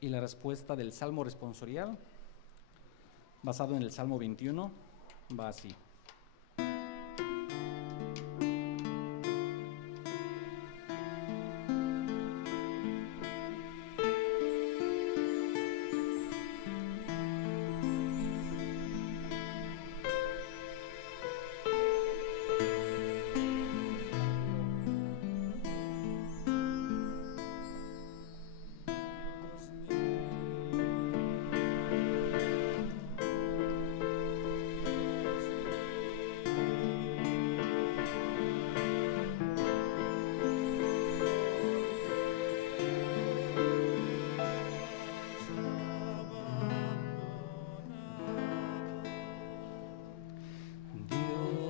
Y la respuesta del Salmo responsorial, basado en el Salmo 21, va así.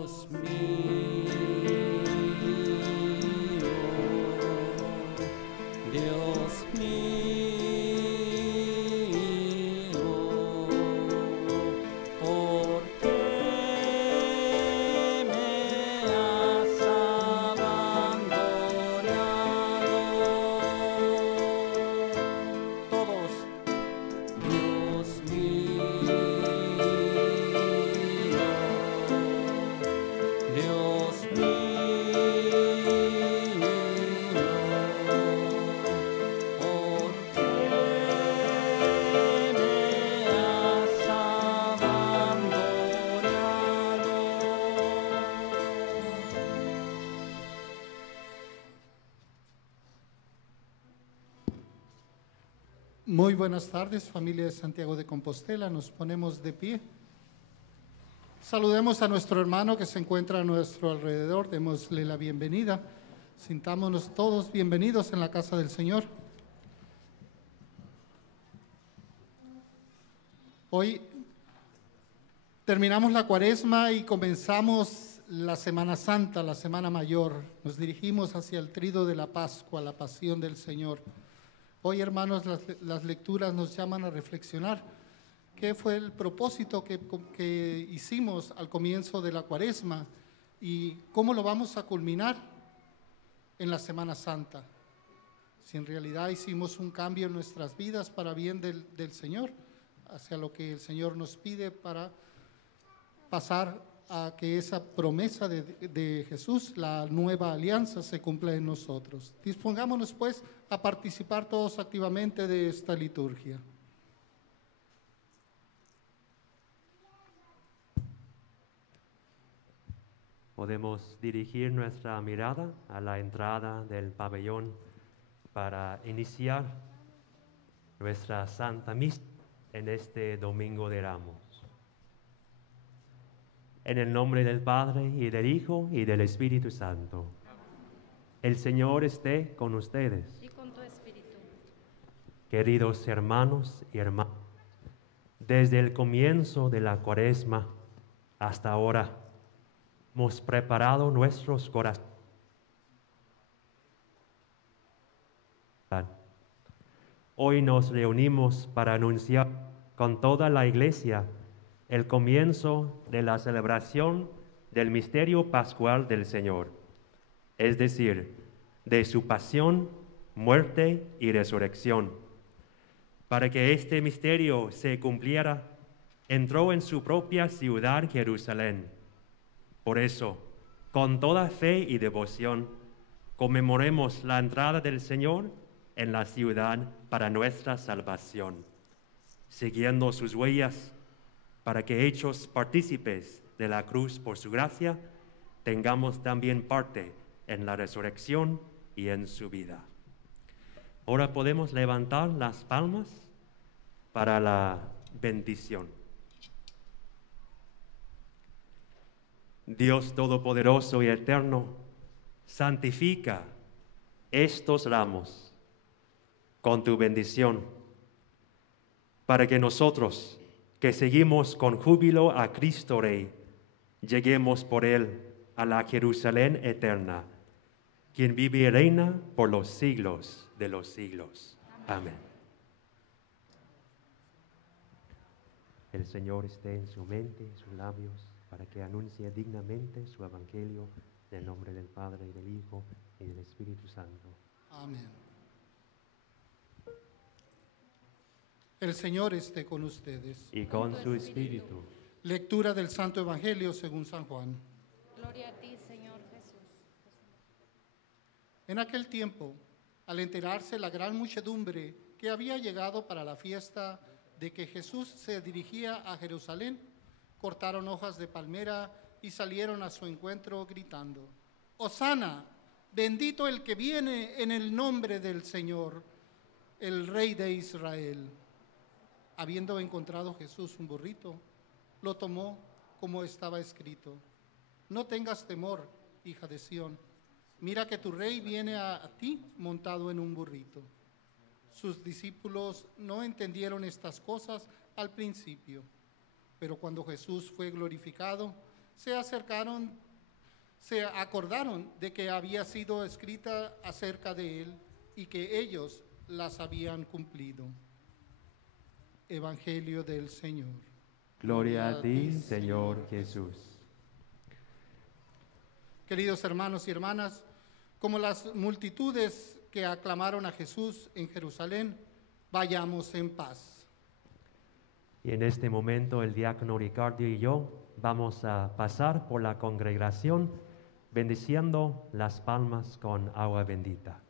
Dios mío, Dios mío, ¿por qué me has abandonado? Todos, Dios mío. Dios mío, ¿por qué me has abandonado? Muy buenas tardes, familia de Santiago de Compostela. Nos ponemos de pie. Saludemos a nuestro hermano que se encuentra a nuestro alrededor. Démosle la bienvenida. Sintámonos todos bienvenidos en la casa del Señor. Hoy terminamos la Cuaresma y comenzamos la Semana Santa, la Semana Mayor. Nos dirigimos hacia el trido de la Pascua, la Pasión del Señor. Hoy, hermanos, las lecturas nos llaman a reflexionar qué fue el propósito que hicimos al comienzo de la Cuaresma y cómo lo vamos a culminar en la Semana Santa. Si en realidad hicimos un cambio en nuestras vidas para bien del Señor, hacia lo que el Señor nos pide para pasar a que esa promesa de Jesús, la nueva alianza, se cumpla en nosotros. Dispongámonos pues a participar todos activamente de esta liturgia. Podemos dirigir nuestra mirada a la entrada del pabellón para iniciar nuestra Santa Misa en este Domingo de Ramos. En el nombre del Padre, y del Hijo, y del Espíritu Santo. El Señor esté con ustedes. Y con tu espíritu. Queridos hermanos y hermanas, desde el comienzo de la Cuaresma hasta ahora, hemos preparado nuestros corazones. Hoy nos reunimos para anunciar con toda la Iglesia el comienzo de la celebración del misterio pascual del Señor, es decir, de su pasión, muerte y resurrección. Para que este misterio se cumpliera, entró en su propia ciudad, Jerusalén. Por eso, con toda fe y devoción, conmemoremos la entrada del Señor en la ciudad para nuestra salvación, siguiendo sus huellas, para que, hechos partícipes de la cruz por su gracia, tengamos también parte en la resurrección y en su vida. Ahora podemos levantar las palmas para la bendición. Dios Todopoderoso y Eterno, santifica estos ramos con tu bendición, para que nosotros, que seguimos con júbilo a Cristo Rey, lleguemos por Él a la Jerusalén eterna, quien vive y reina por los siglos de los siglos. Amén. El Señor esté en su mente, en sus labios, para que anuncie dignamente su evangelio, en el nombre del Padre, y del Hijo, y del Espíritu Santo. Amén. El Señor esté con ustedes. Y con su Espíritu. Lectura del Santo Evangelio según San Juan. Gloria a ti, Señor Jesús. En aquel tiempo, al enterarse la gran muchedumbre que había llegado para la fiesta de que Jesús se dirigía a Jerusalén, cortaron hojas de palmera y salieron a su encuentro gritando: Hosana, bendito el que viene en el nombre del Señor, el Rey de Israel. Habiendo encontrado Jesús un burrito, lo tomó como estaba escrito: No tengas temor, hija de Sión, mira que tu rey viene a ti montado en un burrito. Sus discípulos no entendieron estas cosas al principio, pero cuando Jesús fue glorificado, se acordaron de que había sido escrita acerca de él y que ellos las habían cumplido. Evangelio del Señor. Gloria a ti, Señor Jesús. Queridos hermanos y hermanas, como las multitudes que aclamaron a Jesús en Jerusalén, vayamos en paz. Y en este momento el diácono Ricardo y yo vamos a pasar por la congregación bendiciendo las palmas con agua bendita.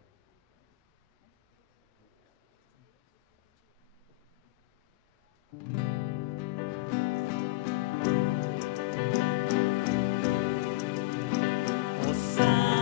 Hosana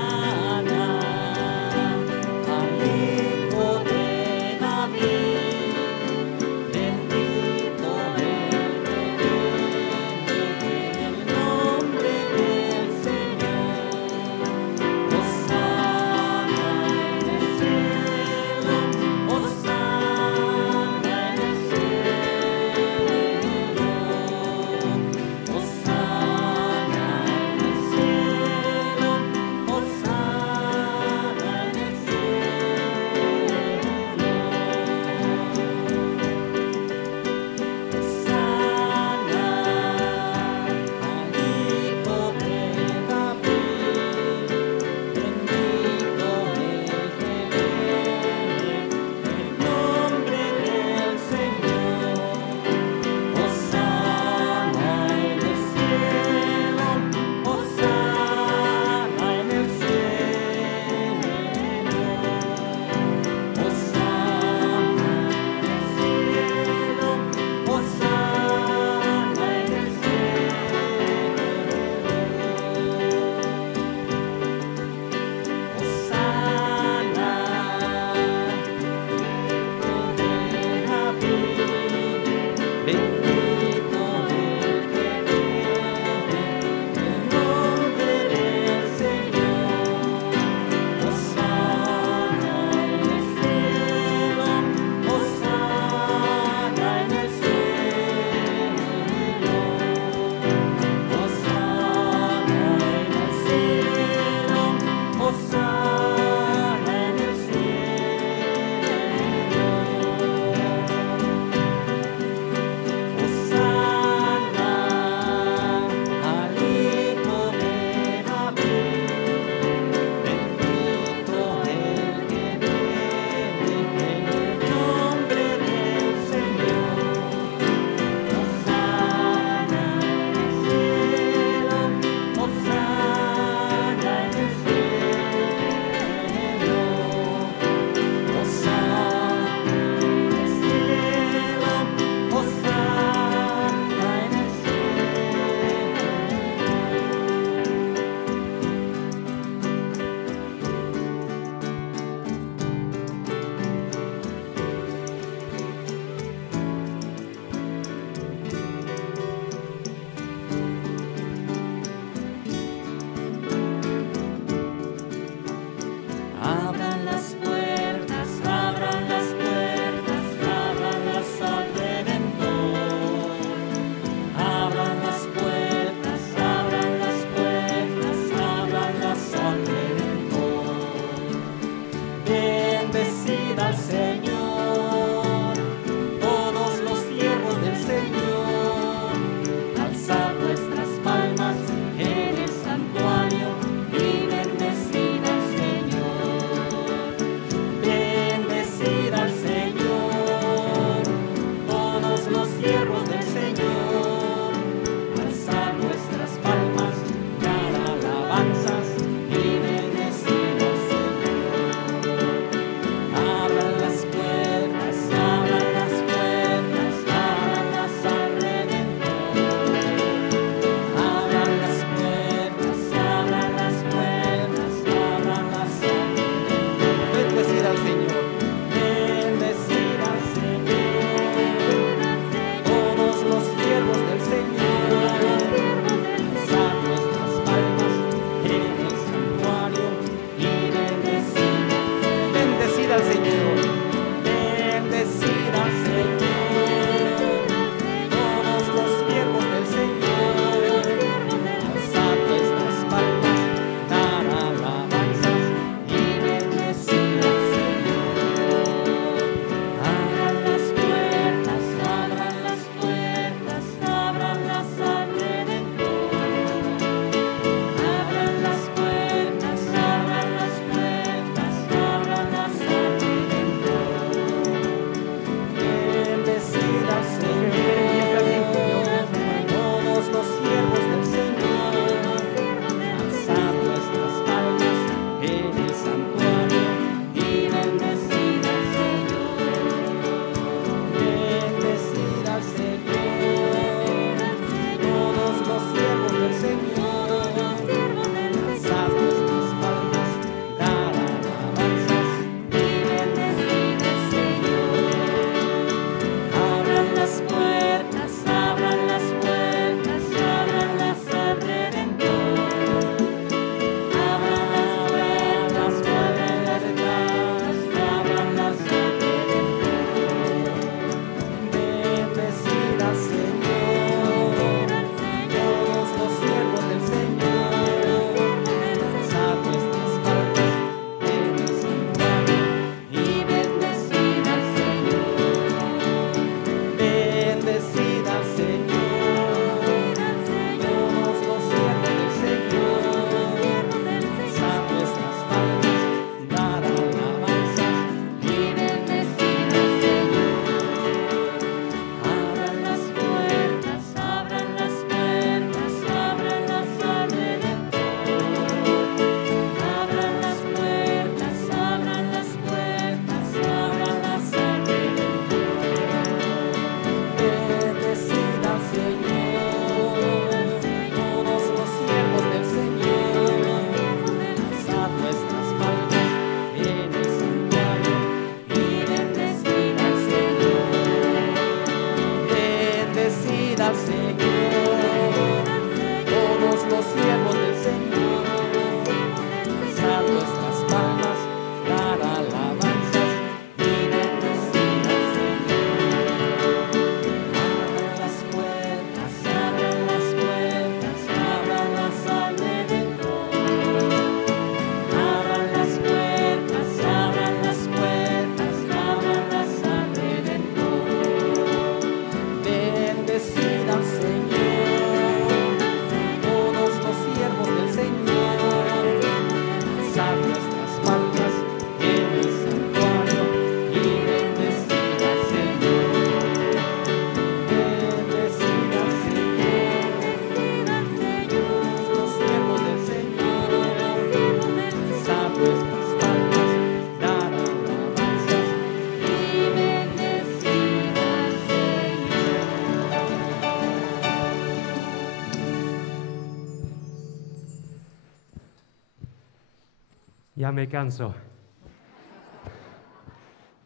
Ya me canso.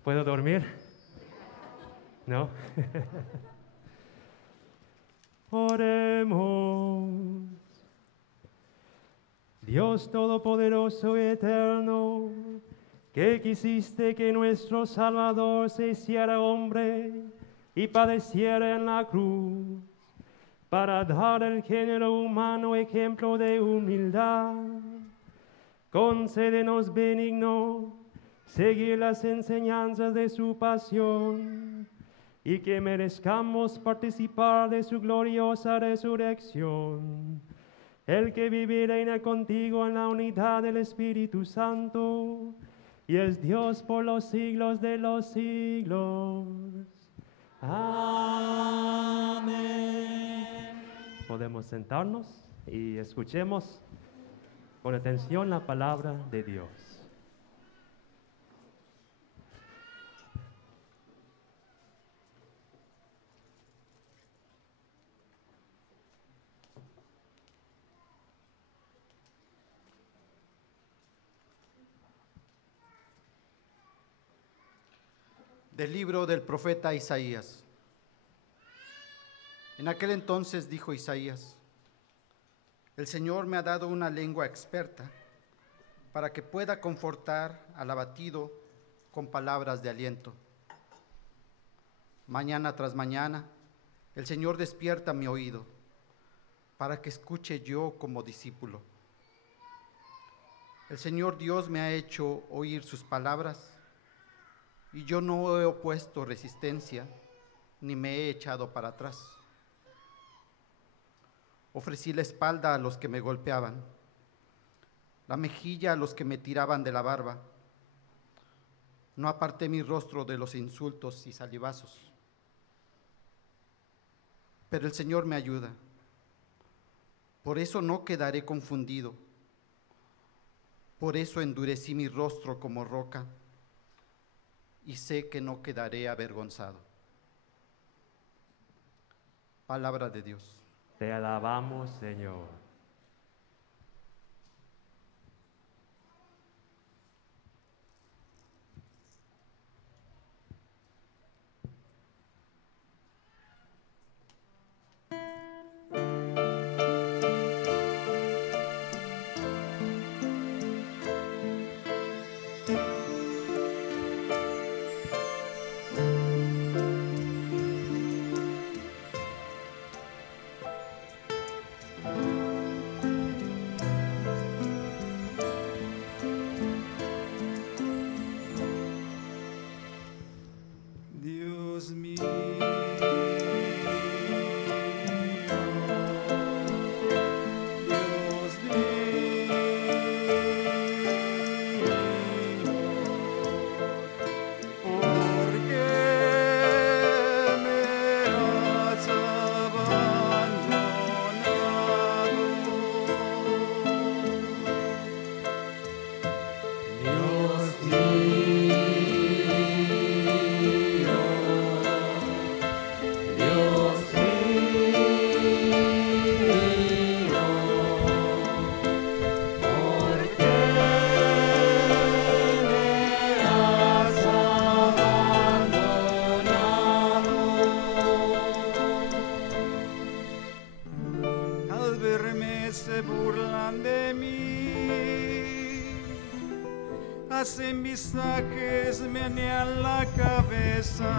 ¿Puedo dormir? ¿No? Oremos. Dios Todopoderoso y Eterno, que quisiste que nuestro Salvador se hiciera hombre y padeciera en la cruz, para dar al género humano ejemplo de humildad, concédenos benigno seguir las enseñanzas de su pasión y que merezcamos participar de su gloriosa resurrección. El que vive y reina contigo en la unidad del Espíritu Santo y es Dios por los siglos de los siglos. Amén. Podemos sentarnos y escuchemos con atención la palabra de Dios. Del libro del profeta Isaías. En aquel entonces dijo Isaías: el Señor me ha dado una lengua experta para que pueda confortar al abatido con palabras de aliento. Mañana tras mañana, el Señor despierta mi oído para que escuche yo como discípulo. El Señor Dios me ha hecho oír sus palabras y yo no he opuesto resistencia ni me he echado para atrás. Ofrecí la espalda a los que me golpeaban, la mejilla a los que me tiraban de la barba. No aparté mi rostro de los insultos y salivazos. Pero el Señor me ayuda. Por eso no quedaré confundido. Por eso endurecí mi rostro como roca y sé que no quedaré avergonzado. Palabra de Dios. Te alabamos, Señor. Hacen visajes, menean la cabeza.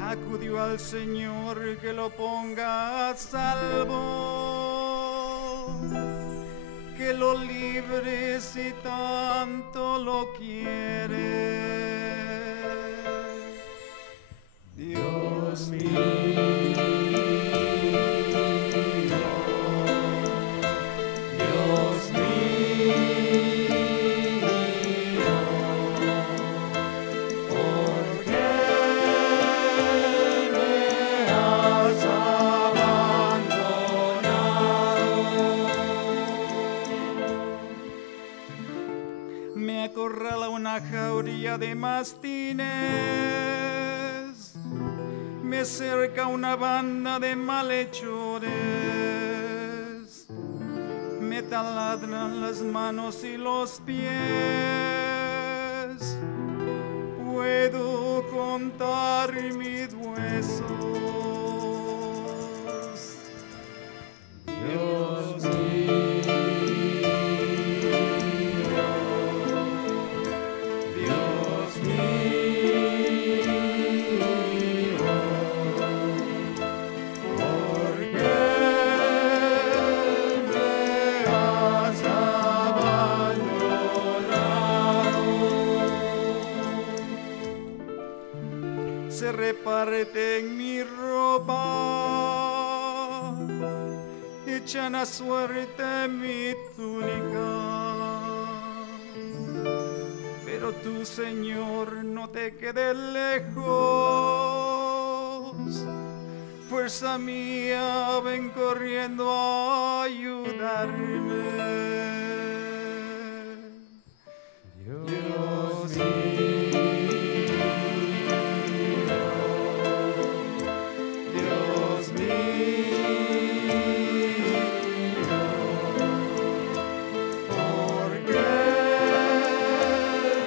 Acudió al Señor que lo ponga a salvo, que lo libre si tanto lo quiere. Dios mío. Una jauría de mastines, me cerca una banda de malhechores, me taladran las manos y los pies. Puedo contar mis huesos. Dios mío, Dios mío, ¿por qué me has abandonado? Se reparte en mi ropa, echan a suerte mi túnica. Pero tú, Señor, no te quedes lejos. Fuerza mía, ven corriendo a ayudarme. Dios mío. Dios mío, ¿por qué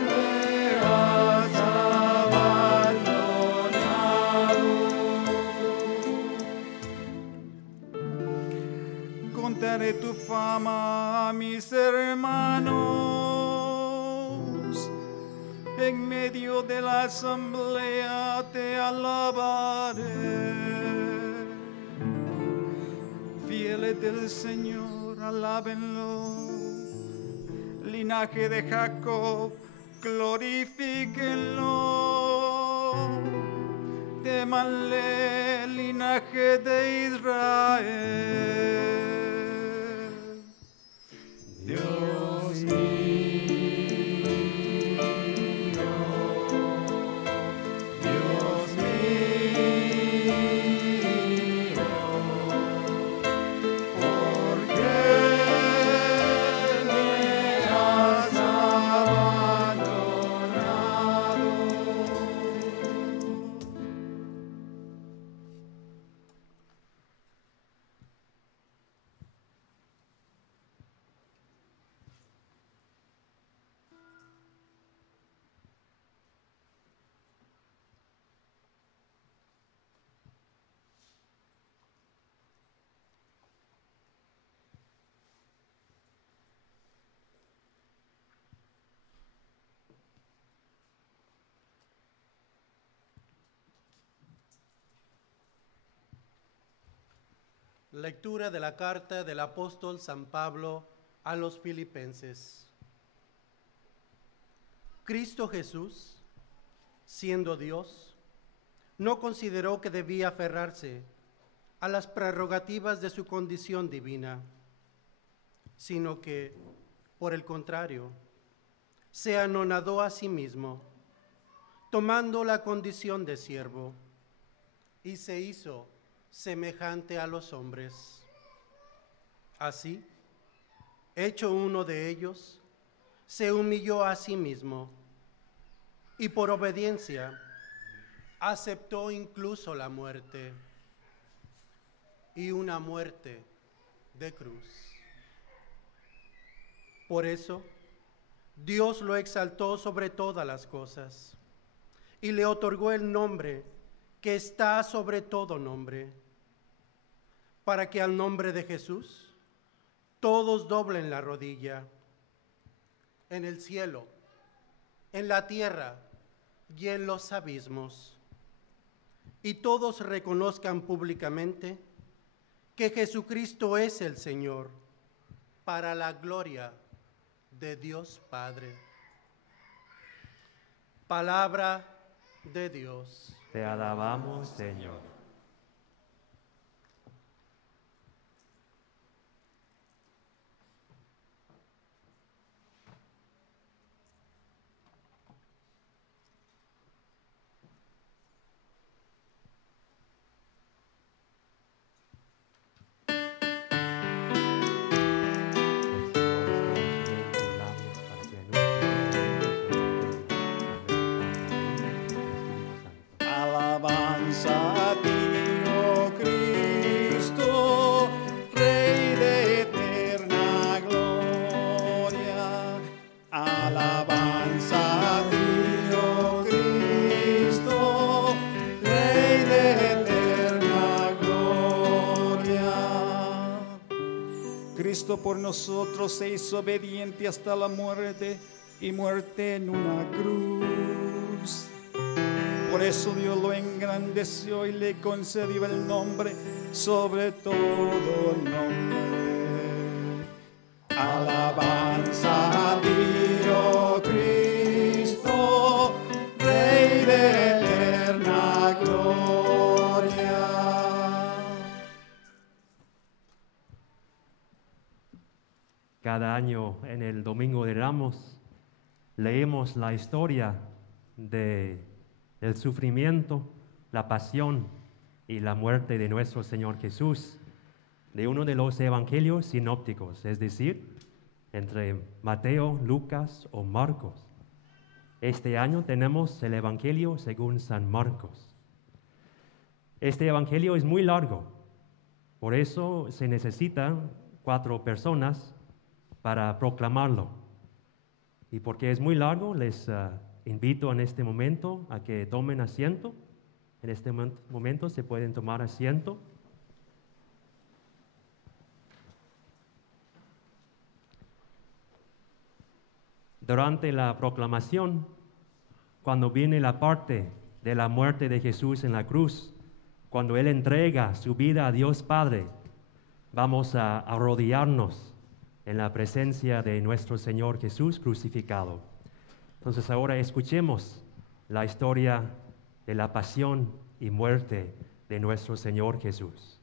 me has abandonado? Contaré tu fama a mis hermanos, en medio de la asamblea te alabaré. Fieles del Señor, alábenlo. Linaje de Jacob, glorifíquenlo. Témanle, linaje de Israel. Dios mío, Dios mío, ¿por qué me has abandonado? Lectura de la carta del apóstol San Pablo a los Filipenses. Cristo Jesús, siendo Dios, no consideró que debía aferrarse a las prerrogativas de su condición divina, sino que, por el contrario, se anonadó a sí mismo, tomando la condición de siervo, y se hizo semejante a los hombres. Así, hecho uno de ellos, se humilló a sí mismo y por obediencia aceptó incluso la muerte, y una muerte de cruz. Por eso, Dios lo exaltó sobre todas las cosas y le otorgó el nombre que está sobre todo nombre, para que al nombre de Jesús todos doblen la rodilla, en el cielo, en la tierra y en los abismos, y todos reconozcan públicamente que Jesucristo es el Señor, para la gloria de Dios Padre. Palabra de Dios. Te alabamos, Señor. Alabanza a ti, oh Cristo, Rey de eterna gloria. por nosotros se hizo obediente hasta la muerte y muerte en una cruz. Por eso Dios lo engrandeció y le concedió el nombre sobre todo nombre. Alabanza a ti, oh Cristo, Rey de eterna gloria. Cada año en el Domingo de Ramos leemos la historia del sufrimiento, la pasión y la muerte de nuestro Señor Jesús, de uno de los evangelios sinópticos, es decir, entre Mateo, Lucas o Marcos. Este año tenemos el Evangelio según San Marcos. Este Evangelio es muy largo, por eso se necesitan 4 personas para proclamarlo. Y porque es muy largo, les invito en este momento a que tomen asiento. En este momento se pueden tomar asiento. Durante la proclamación, cuando viene la parte de la muerte de Jesús en la cruz, cuando Él entrega su vida a Dios Padre, vamos a arrodillarnos en la presencia de nuestro Señor Jesús crucificado. Entonces ahora escuchemos la historia de la pasión y muerte de nuestro Señor Jesús.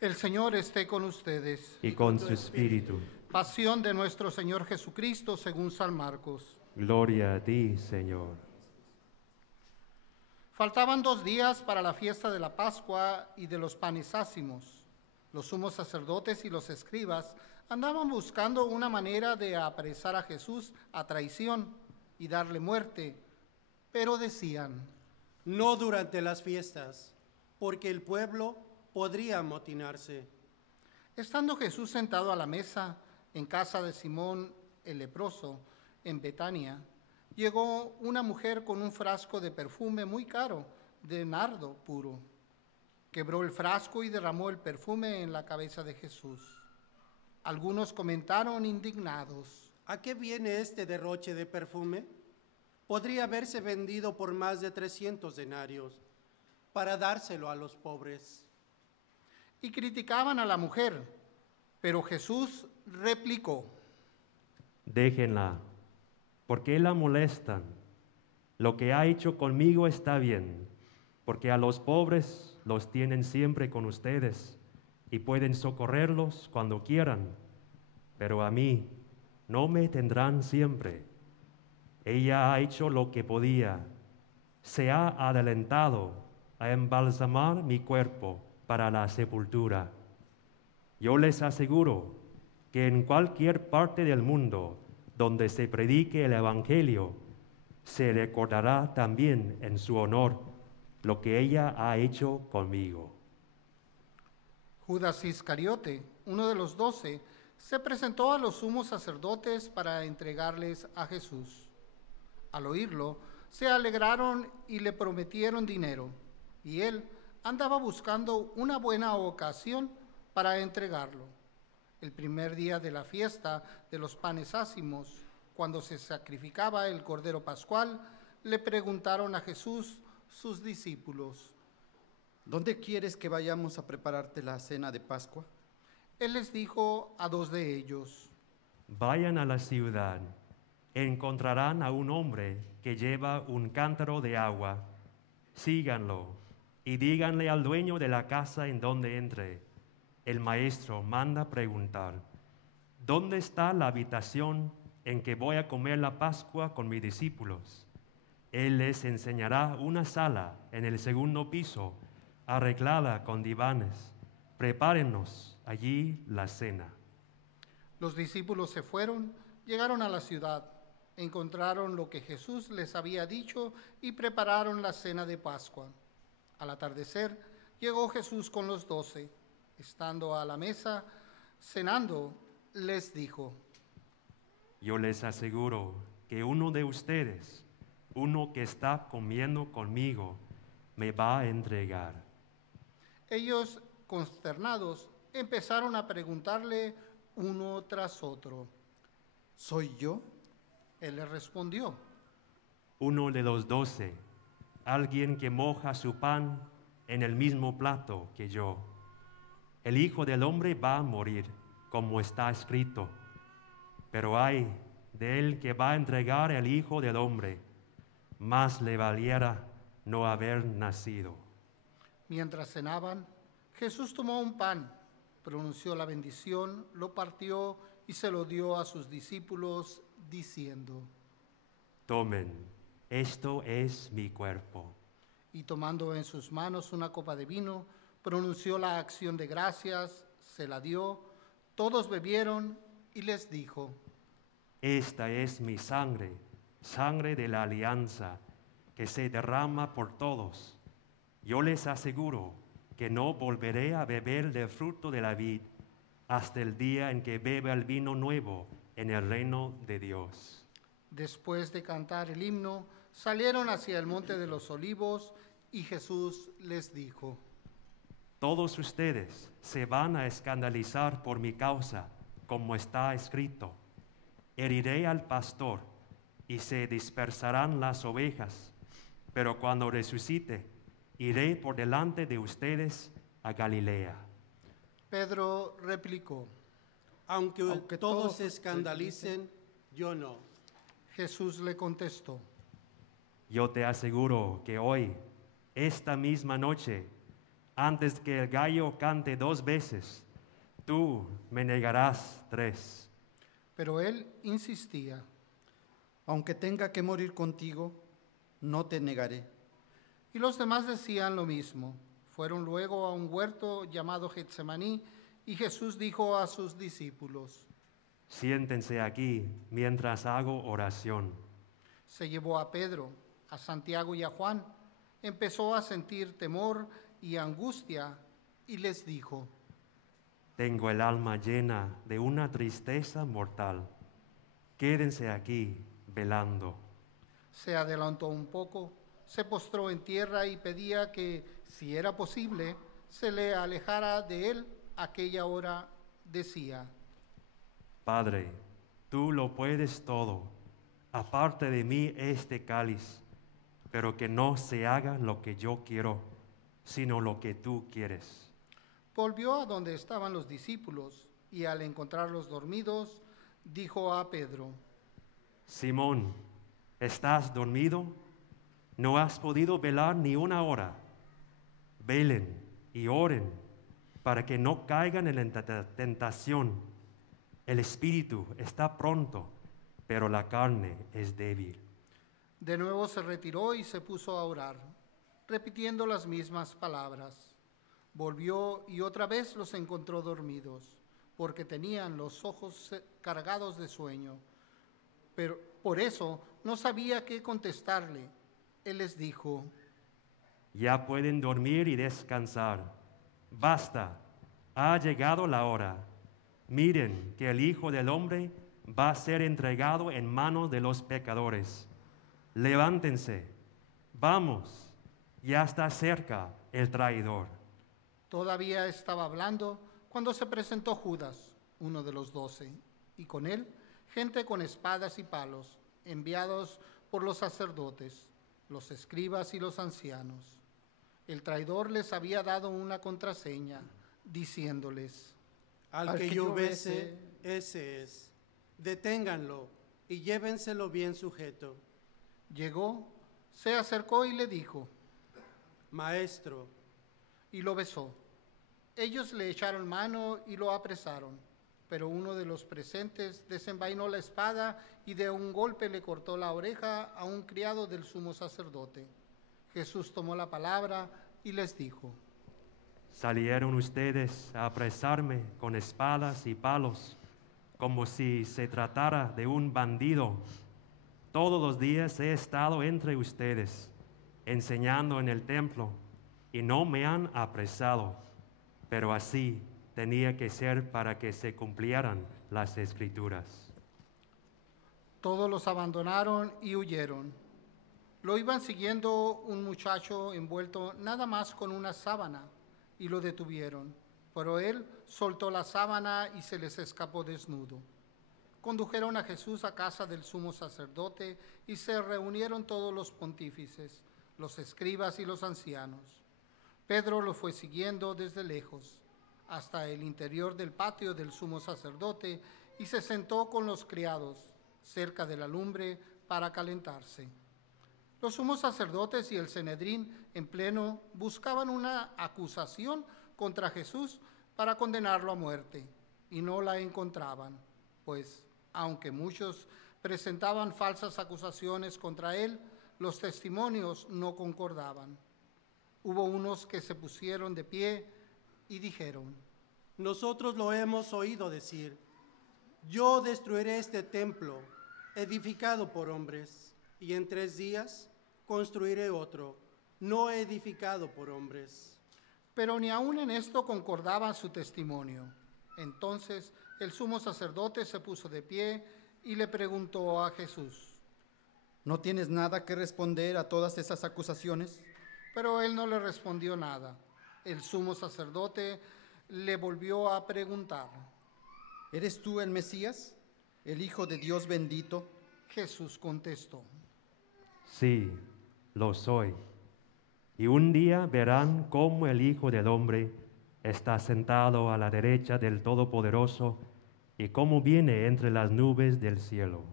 El Señor esté con ustedes. Y con su espíritu. Pasión de nuestro Señor Jesucristo según San Marcos. Gloria a ti, Señor. Faltaban 2 días para la fiesta de la Pascua y de los panes ácimos. Los sumos sacerdotes y los escribas andaban buscando una manera de apresar a Jesús a traición y darle muerte, pero decían: No durante las fiestas, porque el pueblo podría amotinarse. Estando Jesús sentado a la mesa en casa de Simón el leproso, en Betania, llegó una mujer con un frasco de perfume muy caro, de nardo puro. Quebró el frasco y derramó el perfume en la cabeza de Jesús. Algunos comentaron indignados: ¿A qué viene este derroche de perfume? Podría haberse vendido por más de 300 denarios para dárselo a los pobres. Y criticaban a la mujer, pero Jesús replicó: Déjenla, ¿por qué la molestan? Lo que ha hecho conmigo está bien, porque a los pobres los tienen siempre con ustedes y pueden socorrerlos cuando quieran, pero a mí no me tendrán siempre. Ella ha hecho lo que podía, se ha adelantado a embalsamar mi cuerpo para la sepultura. Yo les aseguro que en cualquier parte del mundo donde se predique el Evangelio, se recordará también en su honor lo que ella ha hecho conmigo. Judas Iscariote, uno de los 12, se presentó a los sumos sacerdotes para entregarles a Jesús. Al oírlo, se alegraron y le prometieron dinero, y él andaba buscando una buena ocasión para entregarlo. El primer día de la fiesta de los panes ácimos, cuando se sacrificaba el cordero pascual, le preguntaron a Jesús sus discípulos: ¿Dónde quieres que vayamos a prepararte la cena de Pascua? Él les dijo a 2 de ellos: Vayan a la ciudad, encontrarán a un hombre que lleva un cántaro de agua. Síganlo y díganle al dueño de la casa en donde entre: el maestro manda preguntar, ¿dónde está la habitación en que voy a comer la Pascua con mis discípulos? Él les enseñará una sala en el 2º piso, arreglada con divanes. Prepárennos allí la cena. Los discípulos se fueron, llegaron a la ciudad, encontraron lo que Jesús les había dicho y prepararon la cena de Pascua. Al atardecer, llegó Jesús con los 12. Estando a la mesa, cenando, les dijo: Yo les aseguro que uno de ustedes, uno que está comiendo conmigo, me va a entregar. Ellos, consternados, empezaron a preguntarle uno tras otro. ¿Soy yo? Él les respondió, Uno de los 12, alguien que moja su pan en el mismo plato que yo. El Hijo del Hombre va a morir, como está escrito, pero ay de él que va a entregar el Hijo del Hombre, más le valiera no haber nacido. Mientras cenaban, Jesús tomó un pan, pronunció la bendición, lo partió y se lo dio a sus discípulos, diciendo, Tomen, esto es mi cuerpo. y tomando en sus manos una copa de vino, pronunció la acción de gracias, se la dio, todos bebieron y les dijo, Esta es mi sangre, sangre de la alianza, que se derrama por todos. Yo les aseguro que no volveré a beber del fruto de la vid hasta el día en que beba el vino nuevo en el reino de Dios. Después de cantar el himno, salieron hacia el monte de los olivos y Jesús les dijo, Todos ustedes se van a escandalizar por mi causa, como está escrito. Heriré al pastor y se dispersarán las ovejas, pero cuando resucite, iré por delante de ustedes a Galilea. Pedro replicó, Aunque todos se escandalicen, yo no. Jesús le contestó, Yo te aseguro que hoy, esta misma noche, antes que el gallo cante 2 veces, tú me negarás 3. pero él insistía. Aunque tenga que morir contigo, no te negaré. Y los demás decían lo mismo. Fueron luego a un huerto llamado Getsemaní, y Jesús dijo a sus discípulos, Siéntense aquí mientras hago oración. se llevó a Pedro, a Santiago y a Juan, empezó a sentir temor y angustia, y les dijo, Tengo el alma llena de una tristeza mortal. Quédense aquí velando. se adelantó un poco, se postró en tierra y pedía que, si era posible, se le alejara de él aquella hora, decía, Padre, tú lo puedes todo. Aparte de mí este cáliz, pero que no se haga lo que yo quiero, sino lo que tú quieres. Volvió a donde estaban los discípulos y al encontrarlos dormidos, dijo a Pedro, Simón, ¿estás dormido? ¿No has podido velar ni una hora? Velen y oren para que no caigan en la tentación. El espíritu está pronto, pero la carne es débil. De nuevo se retiró y se puso a orar, repitiendo las mismas palabras. Volvió y otra vez los encontró dormidos, porque tenían los ojos cargados de sueño. Pero por eso no sabía qué contestarle. Él les dijo, Ya pueden dormir y descansar. Basta, ha llegado la hora. Miren que el Hijo del Hombre va a ser entregado en manos de los pecadores. Levántense, vamos, ya está cerca el traidor. todavía estaba hablando cuando se presentó Judas, uno de los 12, y con él gente con espadas y palos, enviados por los sacerdotes, los escribas y los ancianos. El traidor les había dado una contraseña, diciéndoles, Al que yo bese, ese es. Deténganlo y llévenselo bien sujeto. llegó, se acercó y le dijo, Maestro, y lo besó. Ellos le echaron mano y lo apresaron, pero uno de los presentes desenvainó la espada y de un golpe le cortó la oreja a un criado del sumo sacerdote. Jesús tomó la palabra y les dijo, Salieron ustedes a apresarme con espadas y palos, como si se tratara de un bandido. Todos los días he estado entre ustedes, enseñando en el templo, y no me han apresado, pero así tenía que ser para que se cumplieran las Escrituras. todos los abandonaron y huyeron. Lo iban siguiendo un muchacho envuelto nada más con una sábana, y lo detuvieron. Pero él soltó la sábana y se les escapó desnudo. Condujeron a Jesús a casa del sumo sacerdote y se reunieron todos los pontífices, los escribas y los ancianos. Pedro lo fue siguiendo desde lejos hasta el interior del patio del sumo sacerdote y se sentó con los criados cerca de la lumbre para calentarse. Los sumos sacerdotes y el Sanedrín en pleno buscaban una acusación contra Jesús para condenarlo a muerte y no la encontraban, pues aunque muchos presentaban falsas acusaciones contra él, los testimonios no concordaban. Hubo unos que se pusieron de pie y dijeron: Nosotros lo hemos oído decir, yo destruiré este templo, edificado por hombres, y en 3 días construiré otro, no edificado por hombres. Pero ni aun en esto concordaba su testimonio. Entonces el sumo sacerdote se puso de pie y le preguntó a Jesús: ¿No tienes nada que responder a todas esas acusaciones? Pero él no le respondió nada. El sumo sacerdote le volvió a preguntar: ¿Eres tú el Mesías, el Hijo de Dios bendito? Jesús contestó: Sí, lo soy. Y un día verán cómo el Hijo del Hombre está sentado a la derecha del Todopoderoso y cómo viene entre las nubes del cielo.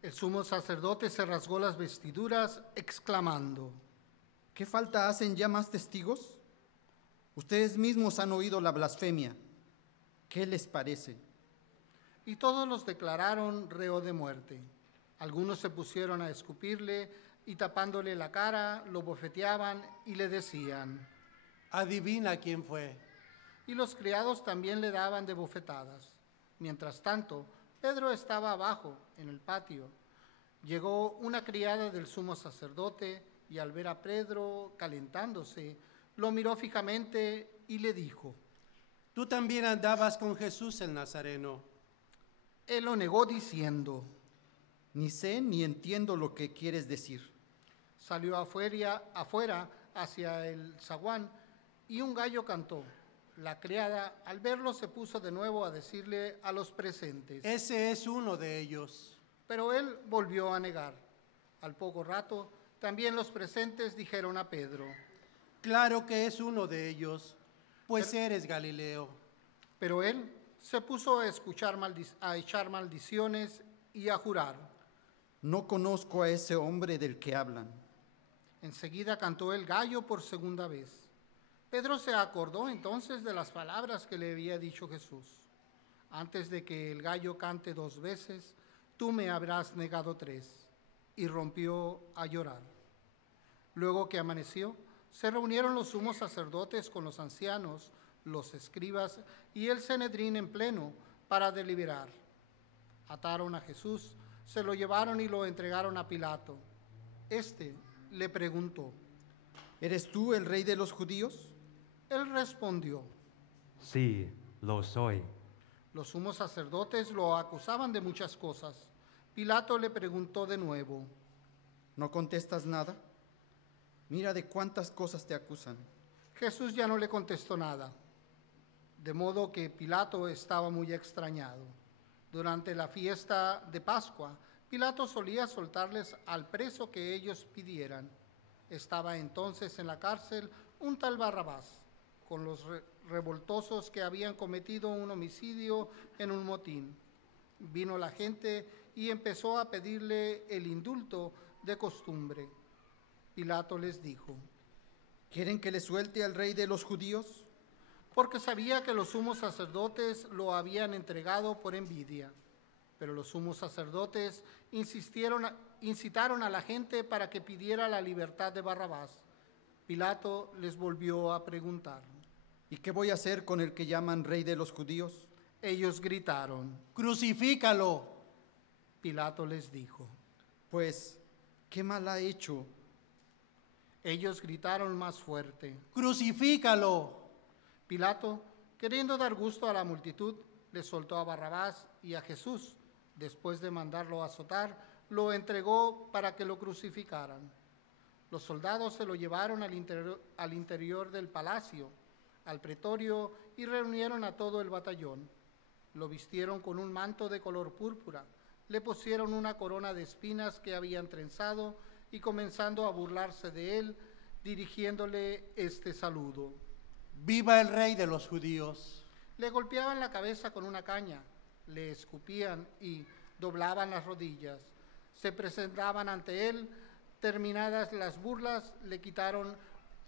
El sumo sacerdote se rasgó las vestiduras, exclamando: ¿Qué falta hacen ya más testigos? Ustedes mismos han oído la blasfemia. ¿Qué les parece? Y todos los declararon reo de muerte. Algunos se pusieron a escupirle y tapándole la cara, lo bofeteaban y le decían: Adivina quién fue. Y los criados también le daban de bofetadas. Mientras tanto, Pedro estaba abajo, en el patio. Llegó una criada del sumo sacerdote y al ver a Pedro calentándose, lo miró fijamente y le dijo: Tú también andabas con Jesús el Nazareno. Él lo negó diciendo: Ni sé ni entiendo lo que quieres decir. Salió afuera hacia el zaguán y un gallo cantó. La criada, al verlo, se puso de nuevo a decirle a los presentes: Ese es uno de ellos. Pero él volvió a negar. Al poco rato, también los presentes dijeron a Pedro: Claro que es uno de ellos, pues eres Galileo. Pero él se puso a echar maldiciones y a jurar. No conozco a ese hombre del que hablan. Enseguida cantó el gallo por segunda vez. Pedro se acordó entonces de las palabras que le había dicho Jesús: antes de que el gallo cante 2 veces, tú me habrás negado 3. Y rompió a llorar. Luego que amaneció, se reunieron los sumos sacerdotes con los ancianos, los escribas y el Sanedrín en pleno para deliberar. Ataron a Jesús, se lo llevaron y lo entregaron a Pilato. Este le preguntó: ¿Eres tú el rey de los judíos? Él respondió: Sí, lo soy. Los sumos sacerdotes lo acusaban de muchas cosas. Pilato le preguntó de nuevo: ¿No contestas nada? Mira de cuántas cosas te acusan. Jesús ya no le contestó nada, de modo que Pilato estaba muy extrañado. Durante la fiesta de Pascua, Pilato solía soltarles al preso que ellos pidieran. Estaba entonces en la cárcel un tal Barrabás, con los revoltosos que habían cometido un homicidio en un motín. Vino la gente y empezó a pedirle el indulto de costumbre. Pilato les dijo: ¿Quieren que le suelte al rey de los judíos? Porque sabía que los sumos sacerdotes lo habían entregado por envidia. Pero los sumos sacerdotes incitaron a la gente para que pidiera la libertad de Barrabás. Pilato les volvió a preguntar: ¿Y qué voy a hacer con el que llaman rey de los judíos? Ellos gritaron. Crucifícalo. Pilato les dijo: Pues, ¿qué mal ha hecho? Ellos gritaron más fuerte. Crucifícalo. Pilato, queriendo dar gusto a la multitud, le soltó a Barrabás y a Jesús. Después de mandarlo azotar, lo entregó para que lo crucificaran. Los soldados se lo llevaron al interior del palacio. al pretorio y reunieron a todo el batallón. Lo vistieron con un manto de color púrpura, le pusieron una corona de espinas que habían trenzado y comenzando a burlarse de él, dirigiéndole este saludo. ¡Viva el Rey de los judíos! Le golpeaban la cabeza con una caña, le escupían y doblaban las rodillas. Se presentaban ante él, terminadas las burlas, le quitaron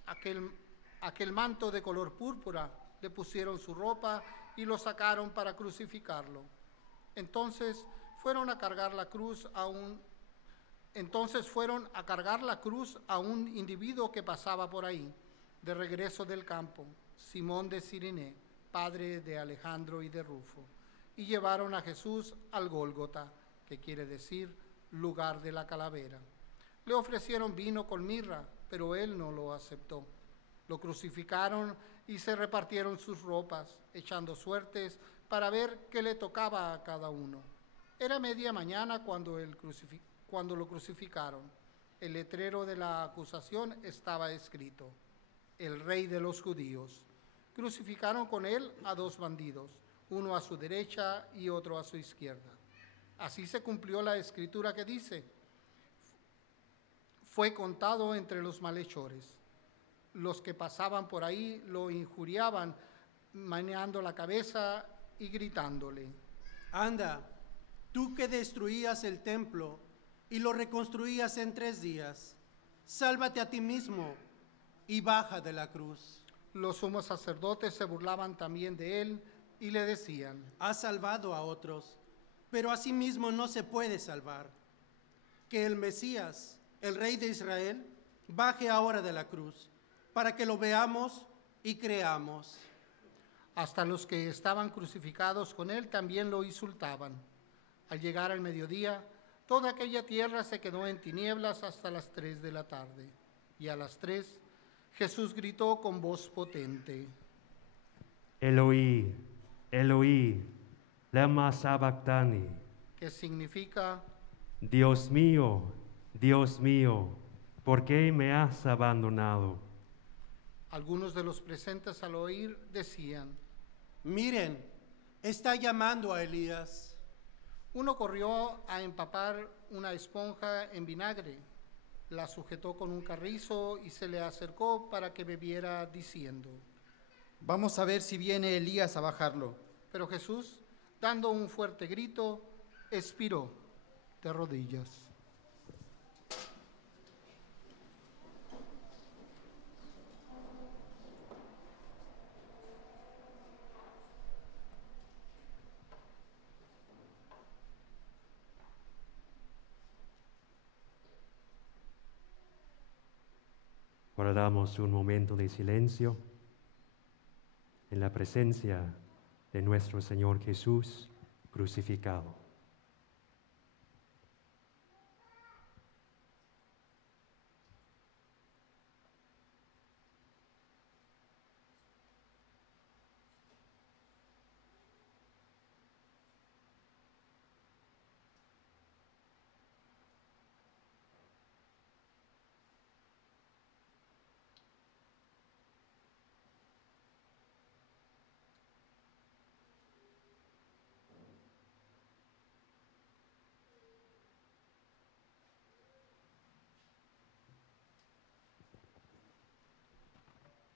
aquel manto de color púrpura, le pusieron su ropa y lo sacaron para crucificarlo. Entonces fueron a cargar la cruz a un individuo que pasaba por ahí, de regreso del campo, Simón de Cirené, padre de Alejandro y de Rufo, y llevaron a Jesús al Gólgota, que quiere decir lugar de la calavera. Le ofrecieron vino con mirra, pero él no lo aceptó. Lo crucificaron y se repartieron sus ropas, echando suertes para ver qué le tocaba a cada uno. Era media mañana cuando lo crucificaron. El letrero de la acusación estaba escrito: el Rey de los Judíos. Crucificaron con él a 2 bandidos, uno a su derecha y otro a su izquierda. Así se cumplió la escritura que dice: fue contado entre los malhechores. Los que pasaban por ahí lo injuriaban, meneando la cabeza y gritándole: Anda, tú que destruías el templo y lo reconstruías en 3 días, sálvate a ti mismo y baja de la cruz. Los sumos sacerdotes se burlaban también de él y le decían: Has salvado a otros, pero a sí mismo no se puede salvar. Que el Mesías, el Rey de Israel, baje ahora de la cruz, para que lo veamos y creamos. Hasta los que estaban crucificados con él también lo insultaban. Al llegar al mediodía, toda aquella tierra se quedó en tinieblas hasta las 3 de la tarde. Y a las 3, Jesús gritó con voz potente: Eloí, Eloí, lema sabactani. que significa: Dios mío, ¿por qué me has abandonado? Algunos de los presentes al oír decían: Miren, está llamando a Elías. Uno corrió a empapar una esponja en vinagre, la sujetó con un carrizo y se le acercó para que bebiera, diciendo: Vamos a ver si viene Elías a bajarlo. Pero Jesús, dando un fuerte grito, expiró de rodillas. Guardamos un momento de silencio en la presencia de nuestro Señor Jesús crucificado.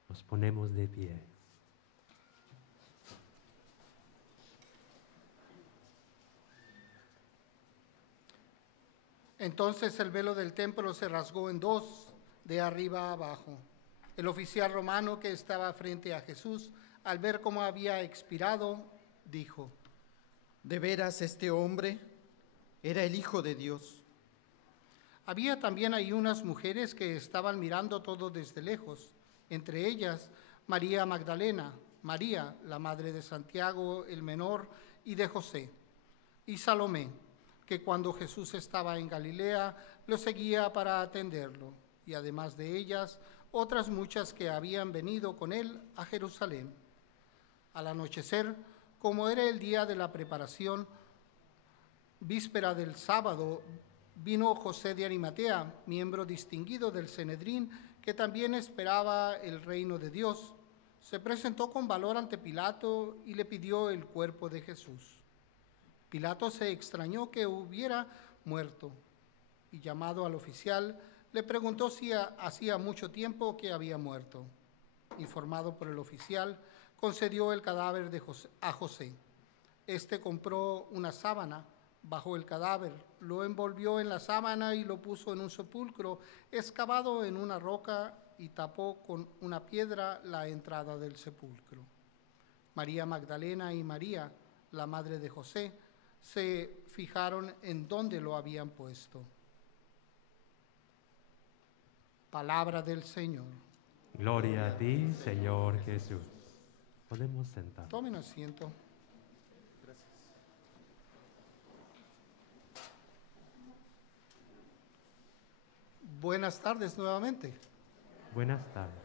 Nos ponemos de pie. Entonces el velo del templo se rasgó en 2, de arriba a abajo. El oficial romano que estaba frente a Jesús, al ver cómo había expirado, dijo: ¿De veras este hombre era el Hijo de Dios? Había también ahí unas mujeres que estaban mirando todo desde lejos, entre ellas María Magdalena, María, la madre de Santiago el menor y de José, y Salomé, que cuando Jesús estaba en Galilea lo seguía para atenderlo, y además de ellas, otras muchas que habían venido con él a Jerusalén. Al anochecer, como era el día de la preparación, víspera del sábado, vino José de Arimatea, miembro distinguido del Sanedrín, que también esperaba el reino de Dios. se presentó con valor ante Pilato y le pidió el cuerpo de Jesús. Pilato se extrañó que hubiera muerto y, llamado al oficial, le preguntó si hacía mucho tiempo que había muerto. Informado por el oficial, concedió el cadáver a José. Este compró una sábana, bajó el cadáver, lo envolvió en la sábana y lo puso en un sepulcro excavado en una roca y tapó con una piedra la entrada del sepulcro. María Magdalena y María, la madre de José, se fijaron en dónde lo habían puesto. Palabra del Señor. Gloria a ti, Señor Jesús. Podemos sentar. Tomen asiento. Buenas tardes nuevamente. Buenas tardes.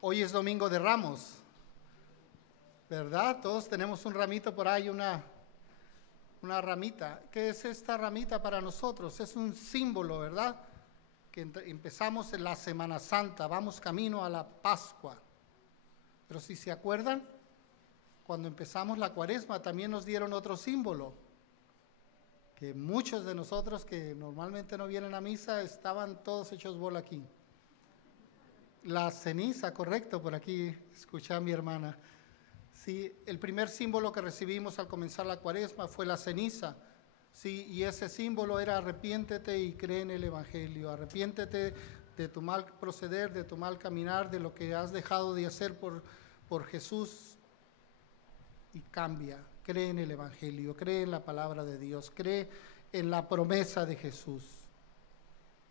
Hoy es Domingo de Ramos, ¿verdad? Todos tenemos un ramito por ahí, una ramita. ¿Qué es esta ramita para nosotros? Es un símbolo, ¿verdad? Que empezamos en la Semana Santa, vamos camino a la Pascua. Pero si se acuerdan, cuando empezamos la Cuaresma también nos dieron otro símbolo, que muchos de nosotros que normalmente no vienen a misa estaban todos hechos bola aquí. La ceniza, correcto, por aquí escuché a mi hermana. Sí, el primer símbolo que recibimos al comenzar la Cuaresma fue la ceniza. Sí, y ese símbolo era arrepiéntete y cree en el Evangelio, arrepiéntete de tu mal proceder, de tu mal caminar, de lo que has dejado de hacer por Jesús y cambia, cree en el Evangelio, cree en la palabra de Dios, cree en la promesa de Jesús.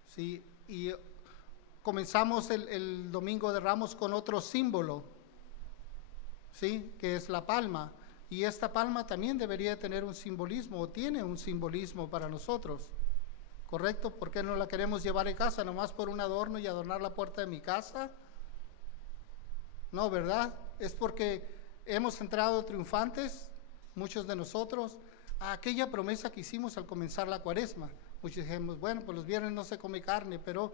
Sí, y comenzamos el Domingo de Ramos con otro símbolo, sí, que es la palma. Y esta palma también debería tener un simbolismo, o tiene un simbolismo para nosotros, ¿correcto? ¿Por qué no la queremos llevar en casa, nomás por un adorno y adornar la puerta de mi casa? No, ¿verdad? Es porque hemos entrado triunfantes, muchos de nosotros, a aquella promesa que hicimos al comenzar la Cuaresma. Muchos dijimos, bueno, pues los viernes no se come carne, pero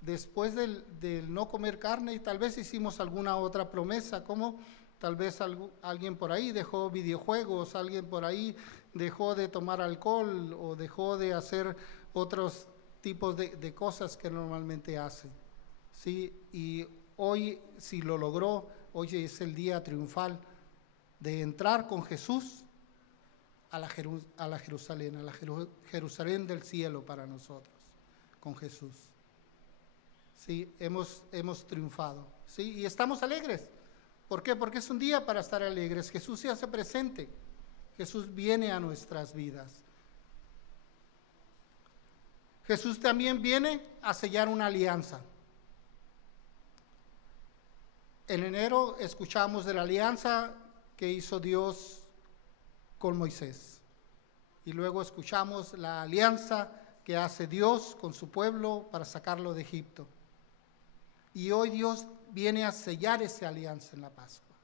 después del no comer carne, y tal vez hicimos alguna otra promesa, como tal vez alguien por ahí dejó videojuegos, alguien por ahí dejó de tomar alcohol o dejó de hacer otros tipos de cosas que normalmente hace. ¿Sí? Y hoy, si lo logró, hoy es el día triunfal de entrar con Jesús a la Jerusalén del cielo para nosotros, con Jesús. Sí, hemos triunfado. Sí, y estamos alegres. ¿Por qué? Porque es un día para estar alegres. Jesús se hace presente. Jesús viene a nuestras vidas. Jesús también viene a sellar una alianza. En enero escuchamos de la alianza que hizo Dios con Moisés. Y luego escuchamos la alianza que hace Dios con su pueblo para sacarlo de Egipto. Y hoy Dios viene a sellar esa alianza en la Pascua.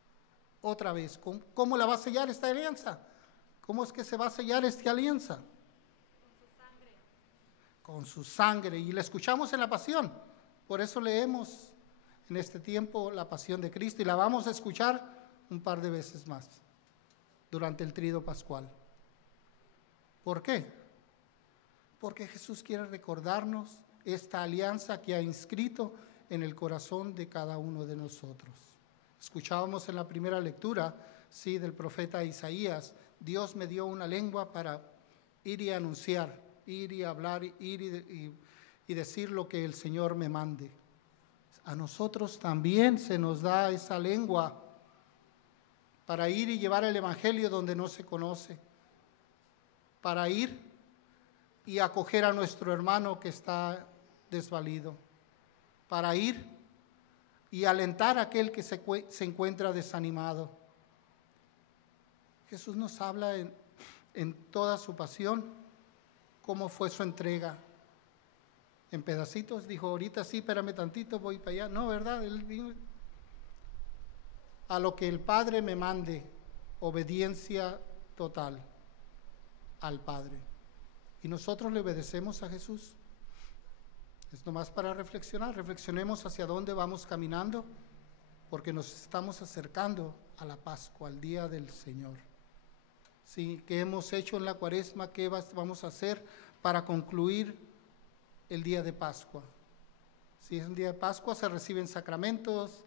Otra vez, ¿cómo la va a sellar esta alianza? ¿Cómo es que se va a sellar esta alianza? Con su sangre. Con su sangre. Y la escuchamos en la Pasión. Por eso leemos en este tiempo la Pasión de Cristo y la vamos a escuchar un par de veces más durante el Tríodo Pascual. ¿Por qué? Porque Jesús quiere recordarnos esta alianza que ha inscrito en el corazón de cada uno de nosotros. Escuchábamos en la primera lectura, sí, del profeta Isaías, Dios me dio una lengua para ir y anunciar, ir y hablar, ir y decir lo que el Señor me mande. A nosotros también se nos da esa lengua para ir y llevar el Evangelio donde no se conoce, para ir y acoger a nuestro hermano que está desvalido, para ir y alentar a aquel que se encuentra desanimado. Jesús nos habla en toda su pasión cómo fue su entrega. En pedacitos, dijo, ahorita sí, espérame tantito, voy para allá. No, ¿verdad? Él vino a lo que el Padre me mande, obediencia total al Padre. Y nosotros le obedecemos a Jesús. Es nomás para reflexionar. Reflexionemos hacia dónde vamos caminando, porque nos estamos acercando a la Pascua, al día del Señor. Sí, ¿qué hemos hecho en la Cuaresma? ¿Qué vamos a hacer para concluir el día de Pascua? Si es un día de Pascua, se reciben sacramentos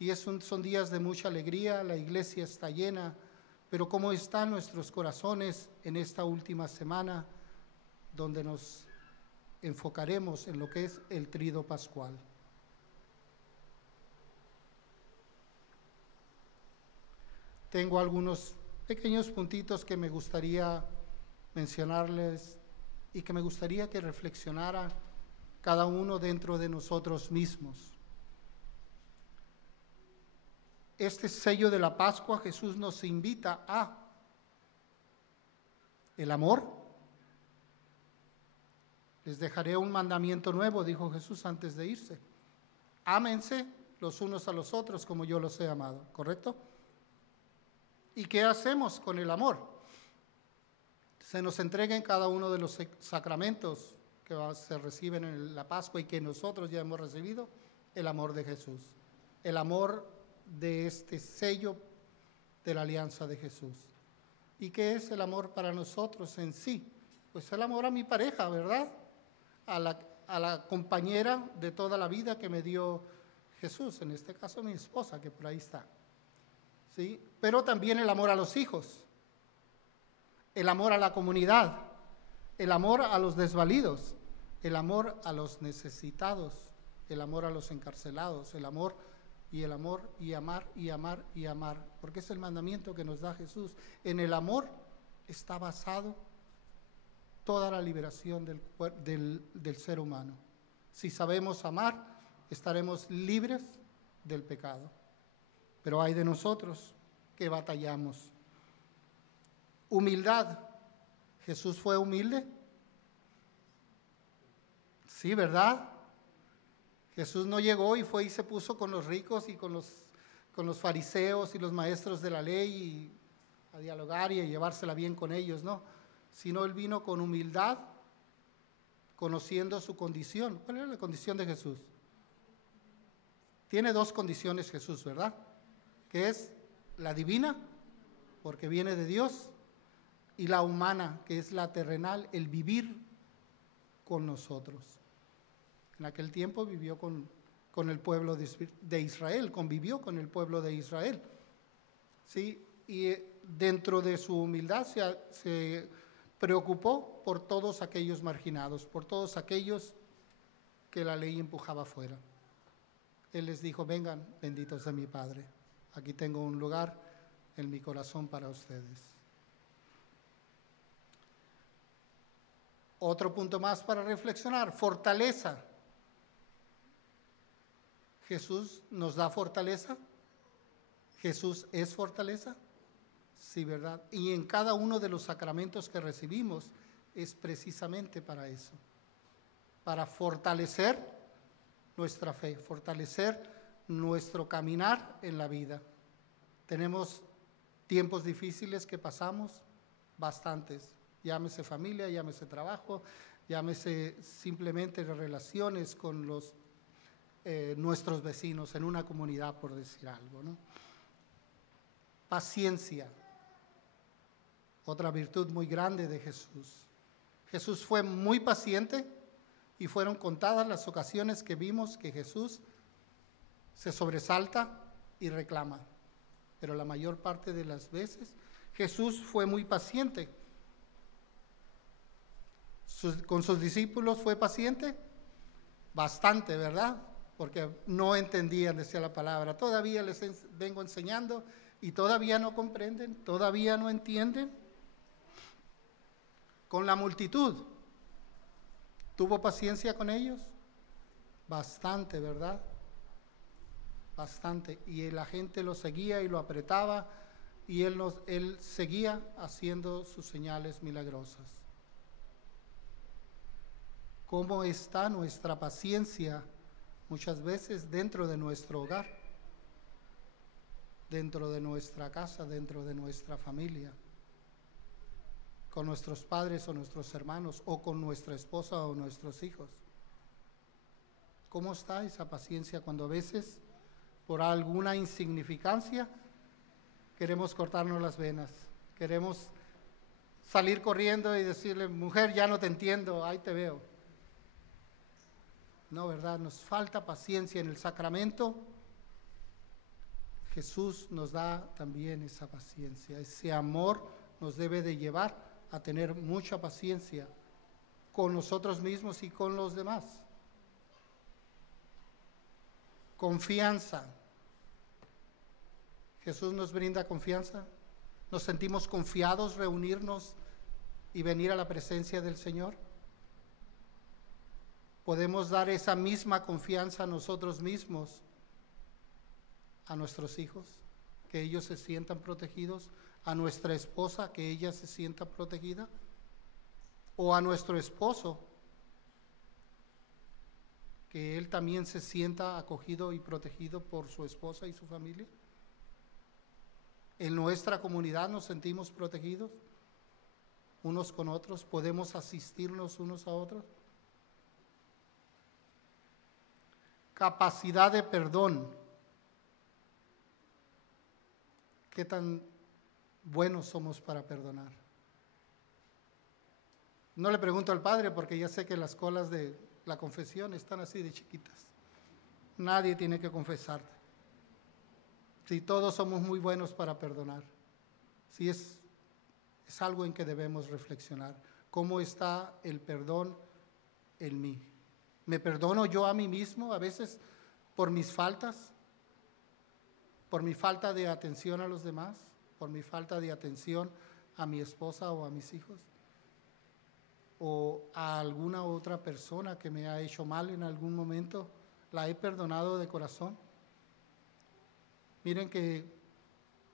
y son días de mucha alegría, la iglesia está llena, pero ¿cómo están nuestros corazones en esta última semana donde nos enfocaremos en lo que es el Tríodo Pascual? Tengo algunos pequeños puntitos que me gustaría mencionarles y que me gustaría que reflexionara cada uno dentro de nosotros mismos. Este sello de la Pascua, Jesús nos invita a el amor. Les dejaré un mandamiento nuevo, dijo Jesús antes de irse. Ámense los unos a los otros como yo los he amado, ¿correcto? ¿Y qué hacemos con el amor? Se nos entrega en cada uno de los sacramentos que se reciben en la Pascua y que nosotros ya hemos recibido, el amor de Jesús, el amor de este sello de la alianza de Jesús. ¿Y qué es el amor para nosotros en sí? Pues el amor a mi pareja, ¿verdad? A la compañera de toda la vida que me dio Jesús, en este caso mi esposa, que por ahí está. ¿Sí? Pero también el amor a los hijos, el amor a la comunidad, el amor a los desvalidos, el amor a los necesitados, el amor a los encarcelados, el amor y amar y amar y amar, porque es el mandamiento que nos da Jesús. En el amor está basado toda la liberación del ser humano. Si sabemos amar, estaremos libres del pecado. Pero hay de nosotros que batallamos. Humildad. ¿Jesús fue humilde? Sí, ¿verdad? Jesús no llegó y fue y se puso con los ricos y con los fariseos y los maestros de la ley y a dialogar y a llevársela bien con ellos, no. Sino Él vino con humildad, conociendo su condición. ¿Cuál era la condición de Jesús? Tiene dos condiciones Jesús, ¿verdad? Que es la divina, porque viene de Dios, y la humana, que es la terrenal, el vivir con nosotros. En aquel tiempo vivió con el pueblo de Israel, convivió con el pueblo de Israel. ¿Sí? Y dentro de su humildad se preocupó por todos aquellos marginados, por todos aquellos que la ley empujaba fuera. Él les dijo, vengan, benditos de mi Padre, aquí tengo un lugar en mi corazón para ustedes. Otro punto más para reflexionar, fortaleza. ¿Jesús nos da fortaleza? ¿Jesús es fortaleza? Sí, ¿verdad? Y en cada uno de los sacramentos que recibimos es precisamente para eso, para fortalecer nuestra fe, fortalecer nuestro caminar en la vida. Tenemos tiempos difíciles que pasamos, bastantes, llámese familia, llámese trabajo, llámese simplemente relaciones con nuestros vecinos en una comunidad, por decir algo, ¿no? Paciencia, otra virtud muy grande de Jesús. Jesús fue muy paciente y fueron contadas las ocasiones que vimos que Jesús se sobresalta y reclama. Pero la mayor parte de las veces Jesús fue muy paciente. ¿Con sus discípulos fue paciente? Bastante, ¿verdad? Porque no entendían, decía la palabra. Todavía les vengo enseñando y todavía no comprenden, todavía no entienden. Con la multitud, ¿tuvo paciencia con ellos? Bastante, ¿verdad? Bastante. Y la gente lo seguía y lo apretaba y él seguía haciendo sus señales milagrosas. ¿Cómo está nuestra paciencia muchas veces dentro de nuestro hogar, dentro de nuestra casa, dentro de nuestra familia, con nuestros padres o nuestros hermanos, o con nuestra esposa o nuestros hijos? ¿Cómo está esa paciencia cuando a veces, por alguna insignificancia, queremos cortarnos las venas? Queremos salir corriendo y decirle, mujer, ya no te entiendo, ahí te veo. No, ¿verdad? Nos falta paciencia en el sacramento. Jesús nos da también esa paciencia. Ese amor nos debe de llevar a tener mucha paciencia con nosotros mismos y con los demás. Confianza. Jesús nos brinda confianza. Nos sentimos confiados reunirnos y venir a la presencia del Señor. Podemos dar esa misma confianza a nosotros mismos, a nuestros hijos, que ellos se sientan protegidos, a nuestra esposa, que ella se sienta protegida, o a nuestro esposo, que él también se sienta acogido y protegido por su esposa y su familia. En nuestra comunidad nos sentimos protegidos unos con otros, podemos asistirnos unos a otros. Capacidad de perdón. ¿Qué tan buenos somos para perdonar? No le pregunto al padre porque ya sé que las colas de la confesión están así de chiquitas. Nadie tiene que confesarte. Si todos somos muy buenos para perdonar. Si es algo en que debemos reflexionar. ¿Cómo está el perdón en mí? ¿Me perdono yo a mí mismo a veces por mis faltas? ¿Por mi falta de atención a los demás? ¿Por mi falta de atención a mi esposa o a mis hijos? ¿O a alguna otra persona que me ha hecho mal en algún momento? ¿La he perdonado de corazón? Miren que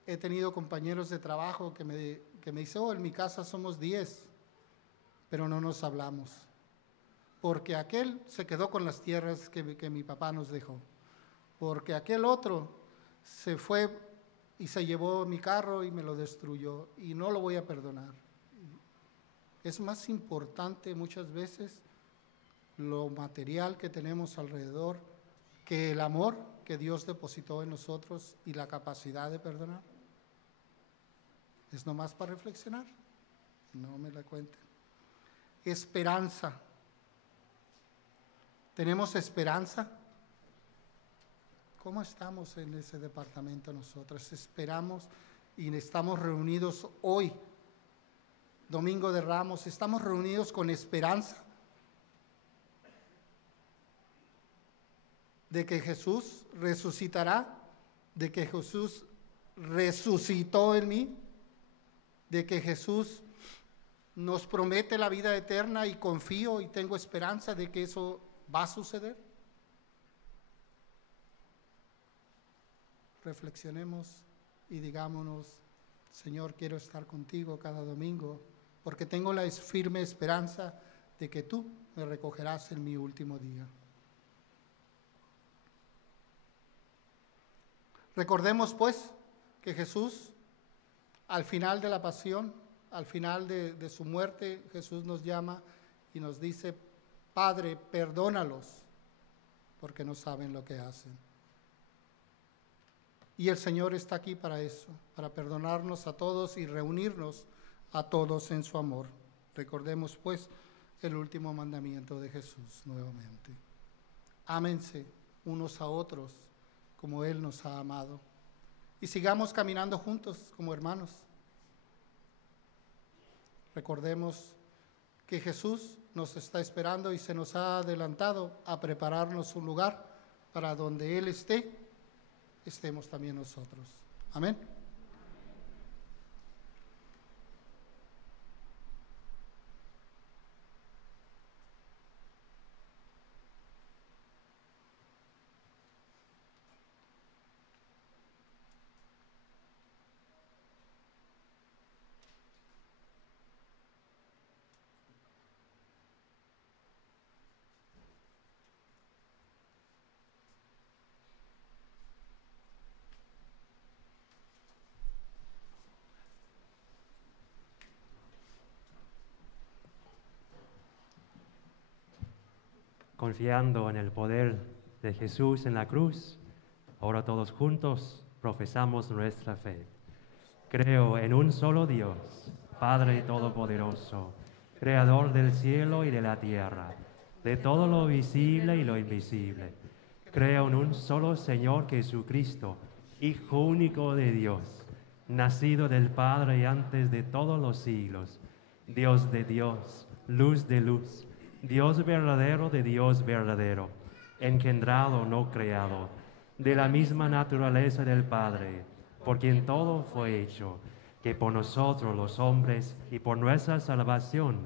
he tenido compañeros de trabajo que me dicen, en mi casa somos 10, pero no nos hablamos. Porque aquel se quedó con las tierras que mi papá nos dejó. Porque aquel otro se fue y se llevó mi carro y me lo destruyó y no lo voy a perdonar. Es más importante muchas veces lo material que tenemos alrededor que el amor que Dios depositó en nosotros y la capacidad de perdonar. ¿Es nomás para reflexionar? No me la cuenten. Esperanza. ¿Tenemos esperanza? ¿Cómo estamos en ese departamento nosotros? Esperamos y estamos reunidos hoy, Domingo de Ramos, estamos reunidos con esperanza de que Jesús resucitará, de que Jesús resucitó en mí, de que Jesús nos promete la vida eterna y confío y tengo esperanza de que eso va a suceder. Reflexionemos y digámonos, Señor, quiero estar contigo cada domingo, porque tengo la firme esperanza de que tú me recogerás en mi último día. Recordemos pues que Jesús, al final de la pasión, al final de su muerte, Jesús nos llama y nos dice, Padre, perdónalos, porque no saben lo que hacen. Y el Señor está aquí para eso, para perdonarnos a todos y reunirnos a todos en su amor. Recordemos pues el último mandamiento de Jesús nuevamente. Ámense unos a otros como Él nos ha amado. Y sigamos caminando juntos como hermanos. Recordemos que Jesús nos está esperando y se nos ha adelantado a prepararnos un lugar para donde Él esté, estemos también nosotros. Amén. confiando en el poder de Jesús en la cruz, ahora todos juntos profesamos nuestra fe. Creo en un solo Dios, Padre Todopoderoso, Creador del cielo y de la tierra, de todo lo visible y lo invisible. Creo en un solo Señor Jesucristo, Hijo único de Dios, nacido del Padre antes de todos los siglos, Dios de Dios, luz de luz, Dios verdadero de Dios verdadero, engendrado, no creado, de la misma naturaleza del Padre, por quien todo fue hecho, que por nosotros los hombres y por nuestra salvación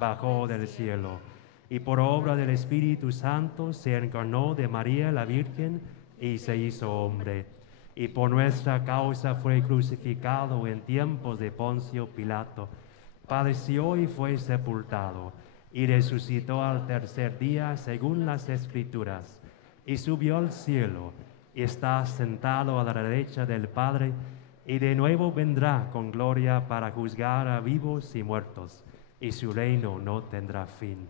bajó del cielo, y por obra del Espíritu Santo se encarnó de María la Virgen y se hizo hombre, y por nuestra causa fue crucificado en tiempos de Poncio Pilato, padeció y fue sepultado, y resucitó al tercer día según las Escrituras, y subió al cielo, y está sentado a la derecha del Padre, y de nuevo vendrá con gloria para juzgar a vivos y muertos, y su reino no tendrá fin.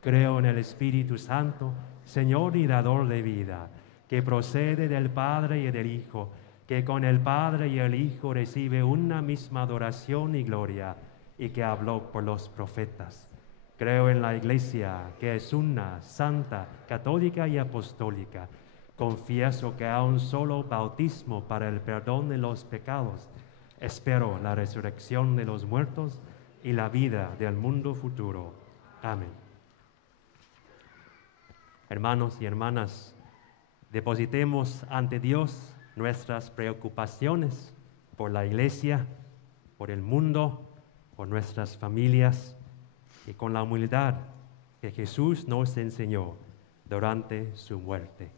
Creo en el Espíritu Santo, Señor y dador de vida, que procede del Padre y del Hijo, que con el Padre y el Hijo recibe una misma adoración y gloria, y que habló por los profetas. Creo en la Iglesia, que es una, santa, católica y apostólica. Confieso que hay un solo bautismo para el perdón de los pecados. Espero la resurrección de los muertos y la vida del mundo futuro. Amén. Hermanos y hermanas, depositemos ante Dios nuestras preocupaciones por la Iglesia, por el mundo, por nuestras familias, y con la humildad que Jesús nos enseñó durante su muerte.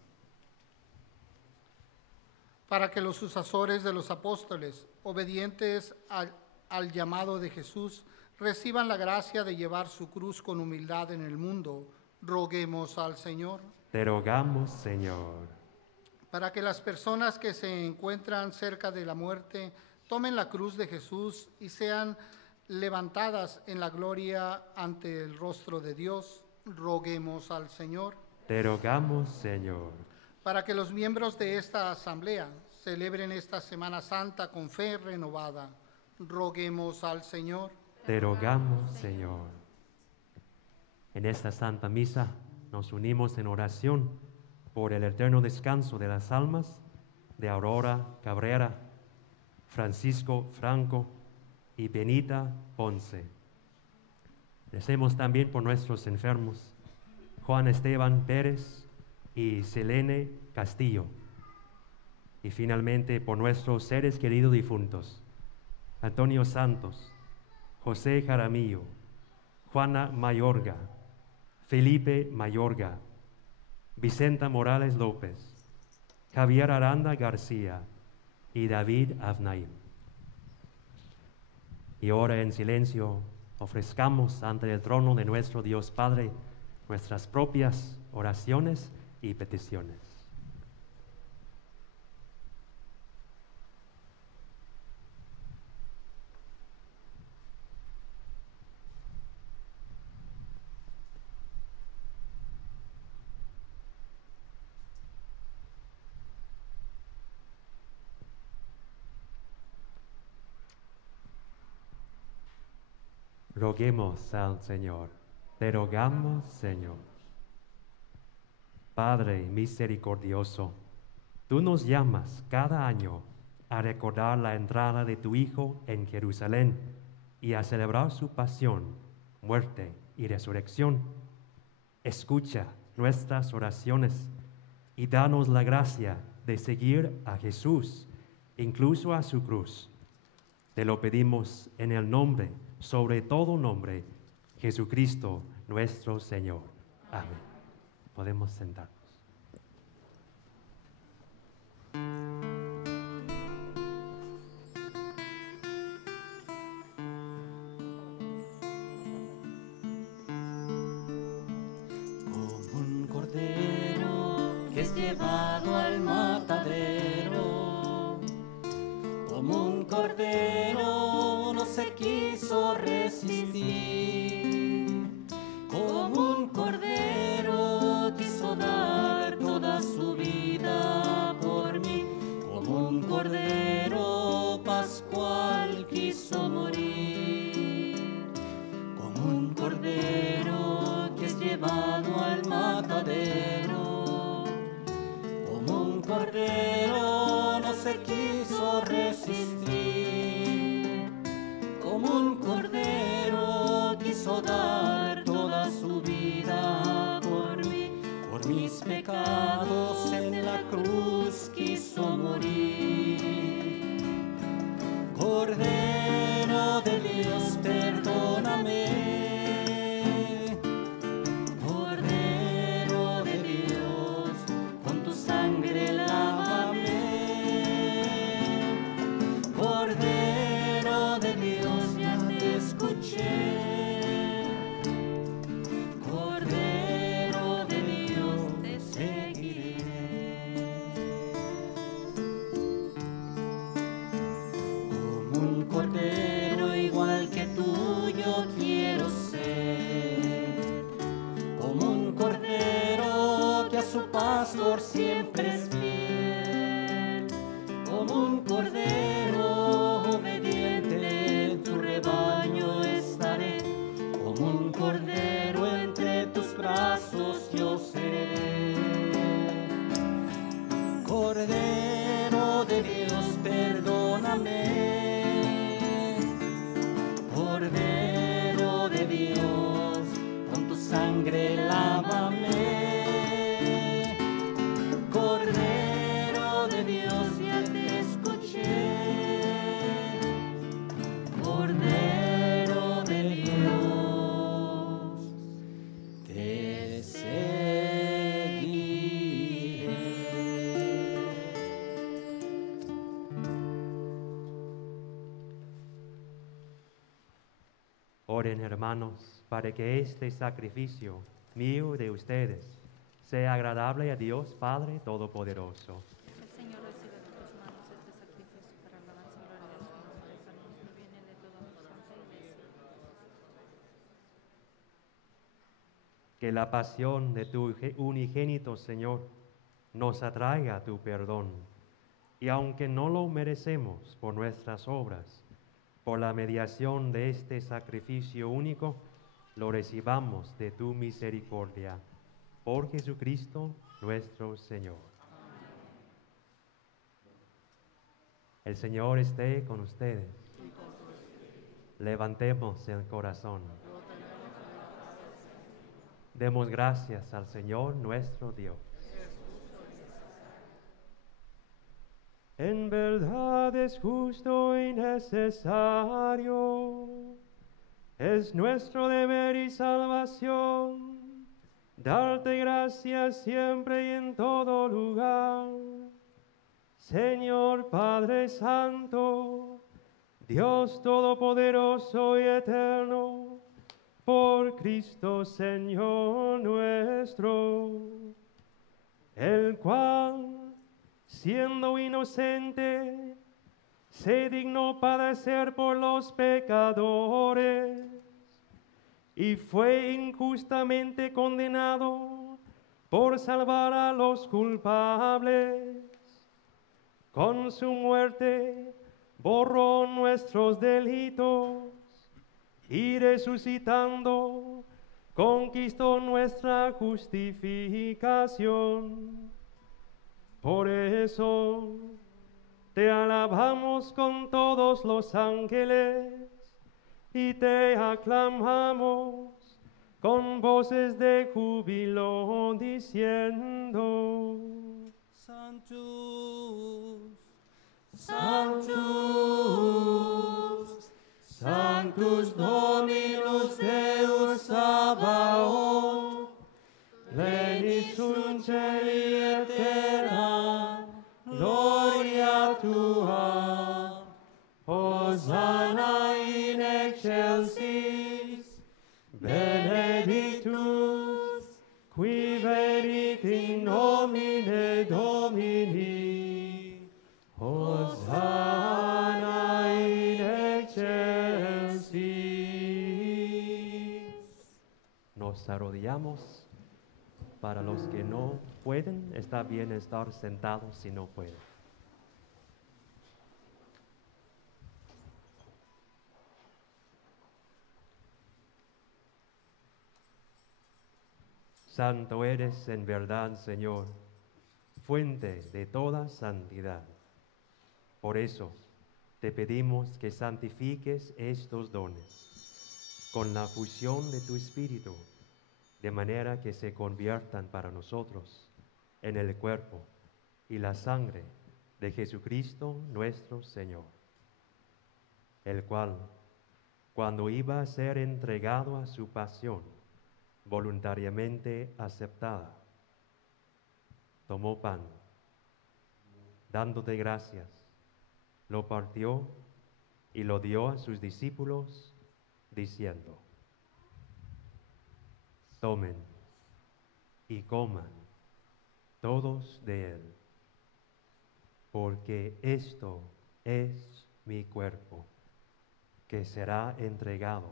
Para que los sucesores de los apóstoles, obedientes al llamado de Jesús, reciban la gracia de llevar su cruz con humildad en el mundo, roguemos al Señor. Te rogamos, Señor. Para que las personas que se encuentran cerca de la muerte tomen la cruz de Jesús y sean levantadas en la gloria ante el rostro de Dios, roguemos al Señor. Te rogamos, Señor. Para que los miembros de esta asamblea celebren esta Semana Santa con fe renovada, roguemos al Señor. Te rogamos, Señor. En esta Santa Misa nos unimos en oración por el eterno descanso de las almas de Aurora Cabrera, Francisco Franco y Benita Ponce. Recemos también por nuestros enfermos, Juan Esteban Pérez y Selene Castillo. Y finalmente por nuestros seres queridos difuntos, Antonio Santos, José Jaramillo, Juana Mayorga, Felipe Mayorga, Vicenta Morales López, Javier Aranda García y David Avnaim. Y ahora en silencio ofrezcamos ante el trono de nuestro Dios Padre nuestras propias oraciones y peticiones. Roguemos al Señor. Te rogamos, Señor. Padre misericordioso, tú nos llamas cada año a recordar la entrada de tu Hijo en Jerusalén y a celebrar su pasión, muerte y resurrección. Escucha nuestras oraciones y danos la gracia de seguir a Jesús, incluso a su cruz. Te lo pedimos en el nombre, sobre todo nombre, Jesucristo nuestro Señor. Amén. Podemos sentarnos. Como un cordero que es llevado al matadero, como un cordero no se resistir, como un cordero pastor siempre es fiel, como un cordero obediente en tu rebaño estaré, como un cordero entre tus brazos yo seré. Cordero de Dios, perdóname, Cordero de Dios, con tu sangre lávame, Cordero de Dios, ya te escuché, Cordero de Dios, te seguiré. Oren, hermanos, para que este sacrificio mío y de ustedes sea agradable a Dios Padre Todopoderoso. El Señor recibe de tus manos este sacrificio para alabanza y gloria de su nombre, para nuestro bien y de toda su santa iglesia. Que la pasión de tu unigénito Señor nos atraiga a tu perdón, y aunque no lo merecemos por nuestras obras, por la mediación de este sacrificio único, lo recibamos de tu misericordia. Por Jesucristo nuestro Señor. El Señor esté con ustedes. Levantemos el corazón. Demos gracias al Señor nuestro Dios. En verdad es justo y necesario, es nuestro deber y salvación, darte gracias siempre y en todo lugar. Señor Padre Santo, Dios Todopoderoso y Eterno, por Cristo Señor nuestro, el cual, siendo inocente, se dignó padecer por los pecadores y fue injustamente condenado por salvar a los culpables. Con su muerte borró nuestros delitos y resucitando conquistó nuestra justificación. Por eso te alabamos con todos los ángeles y te aclamamos con voces de júbilo diciendo: Sanctus, Sanctus, Sanctus Dominus Deus Sabaoth, pleni sunt celi et terra, gloria tua, Hosanna in excelsis, benedictus, qui venit in nomine Domini, Hosanna in excelsis. Nos arrodillamos. Para los que no pueden, está bien estar sentados si no pueden. Santo eres en verdad, Señor, fuente de toda santidad. Por eso te pedimos que santifiques estos dones con la fusión de tu Espíritu, de manera que se conviertan para nosotros en el cuerpo y la sangre de Jesucristo nuestro Señor, el cual, cuando iba a ser entregado a su pasión, voluntariamente aceptada, tomó pan, dándote gracias, lo partió y lo dio a sus discípulos, diciendo: tomen y coman todos de él, porque esto es mi cuerpo, que será entregado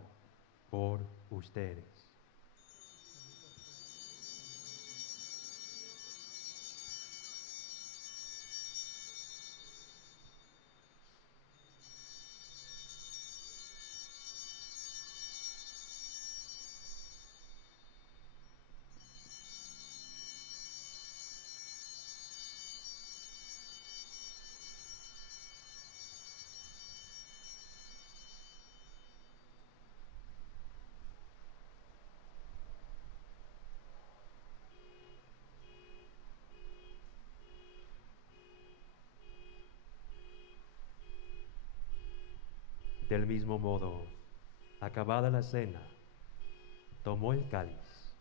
por ustedes. Del mismo modo, acabada la cena, tomó el cáliz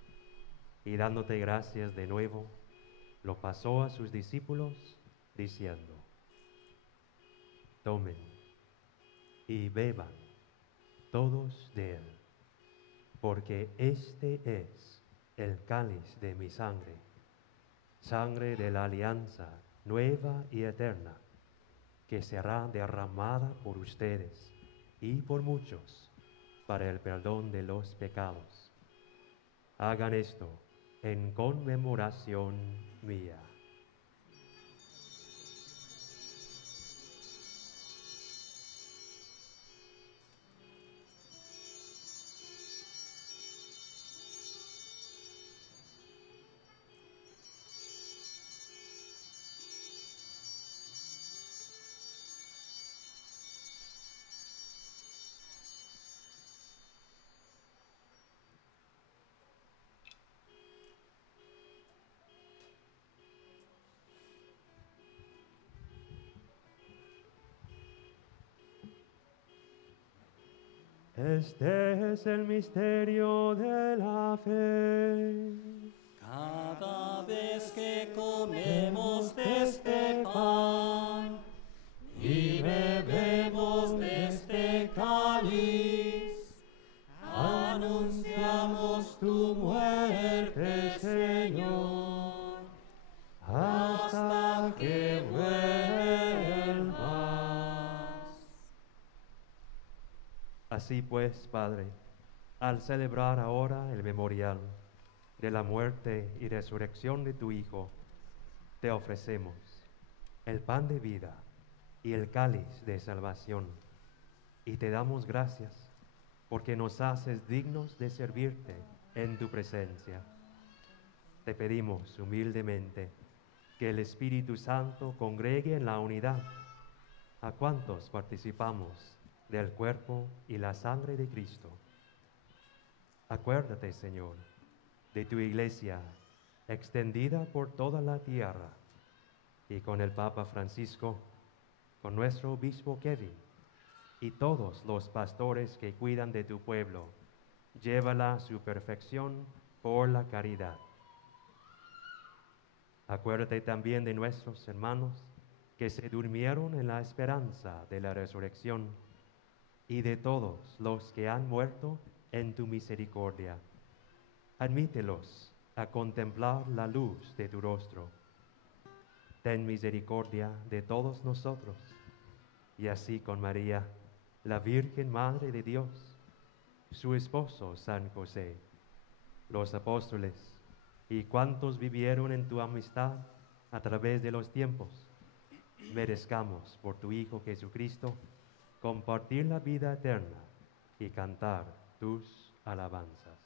y dándote gracias de nuevo, lo pasó a sus discípulos diciendo: tomen y beban todos de él, porque este es el cáliz de mi sangre, sangre de la alianza nueva y eterna, que será derramada por ustedes y por muchos para el perdón de los pecados. Hagan esto en conmemoración mía. Este es el misterio de la fe. Cada vez que comemos de este pan y bebemos de este cáliz, anunciamos tu muerte, Señor, hasta que vuelvas. Así pues, Padre, al celebrar ahora el memorial de la muerte y resurrección de tu Hijo, te ofrecemos el pan de vida y el cáliz de salvación, y te damos gracias porque nos haces dignos de servirte en tu presencia. Te pedimos humildemente que el Espíritu Santo congregue en la unidad a cuantos participamos del cuerpo y la sangre de Cristo. Acuérdate, Señor, de tu iglesia extendida por toda la tierra, y con el Papa Francisco, con nuestro obispo Kevin y todos los pastores que cuidan de tu pueblo, llévala a su perfección por la caridad. Acuérdate también de nuestros hermanos que se durmieron en la esperanza de la resurrección, y de todos los que han muerto en tu misericordia. Admítelos a contemplar la luz de tu rostro. Ten misericordia de todos nosotros, y así con María, la Virgen Madre de Dios, su esposo San José, los apóstoles y cuantos vivieron en tu amistad a través de los tiempos, merezcamos por tu Hijo Jesucristo compartir la vida eterna y cantar tus alabanzas.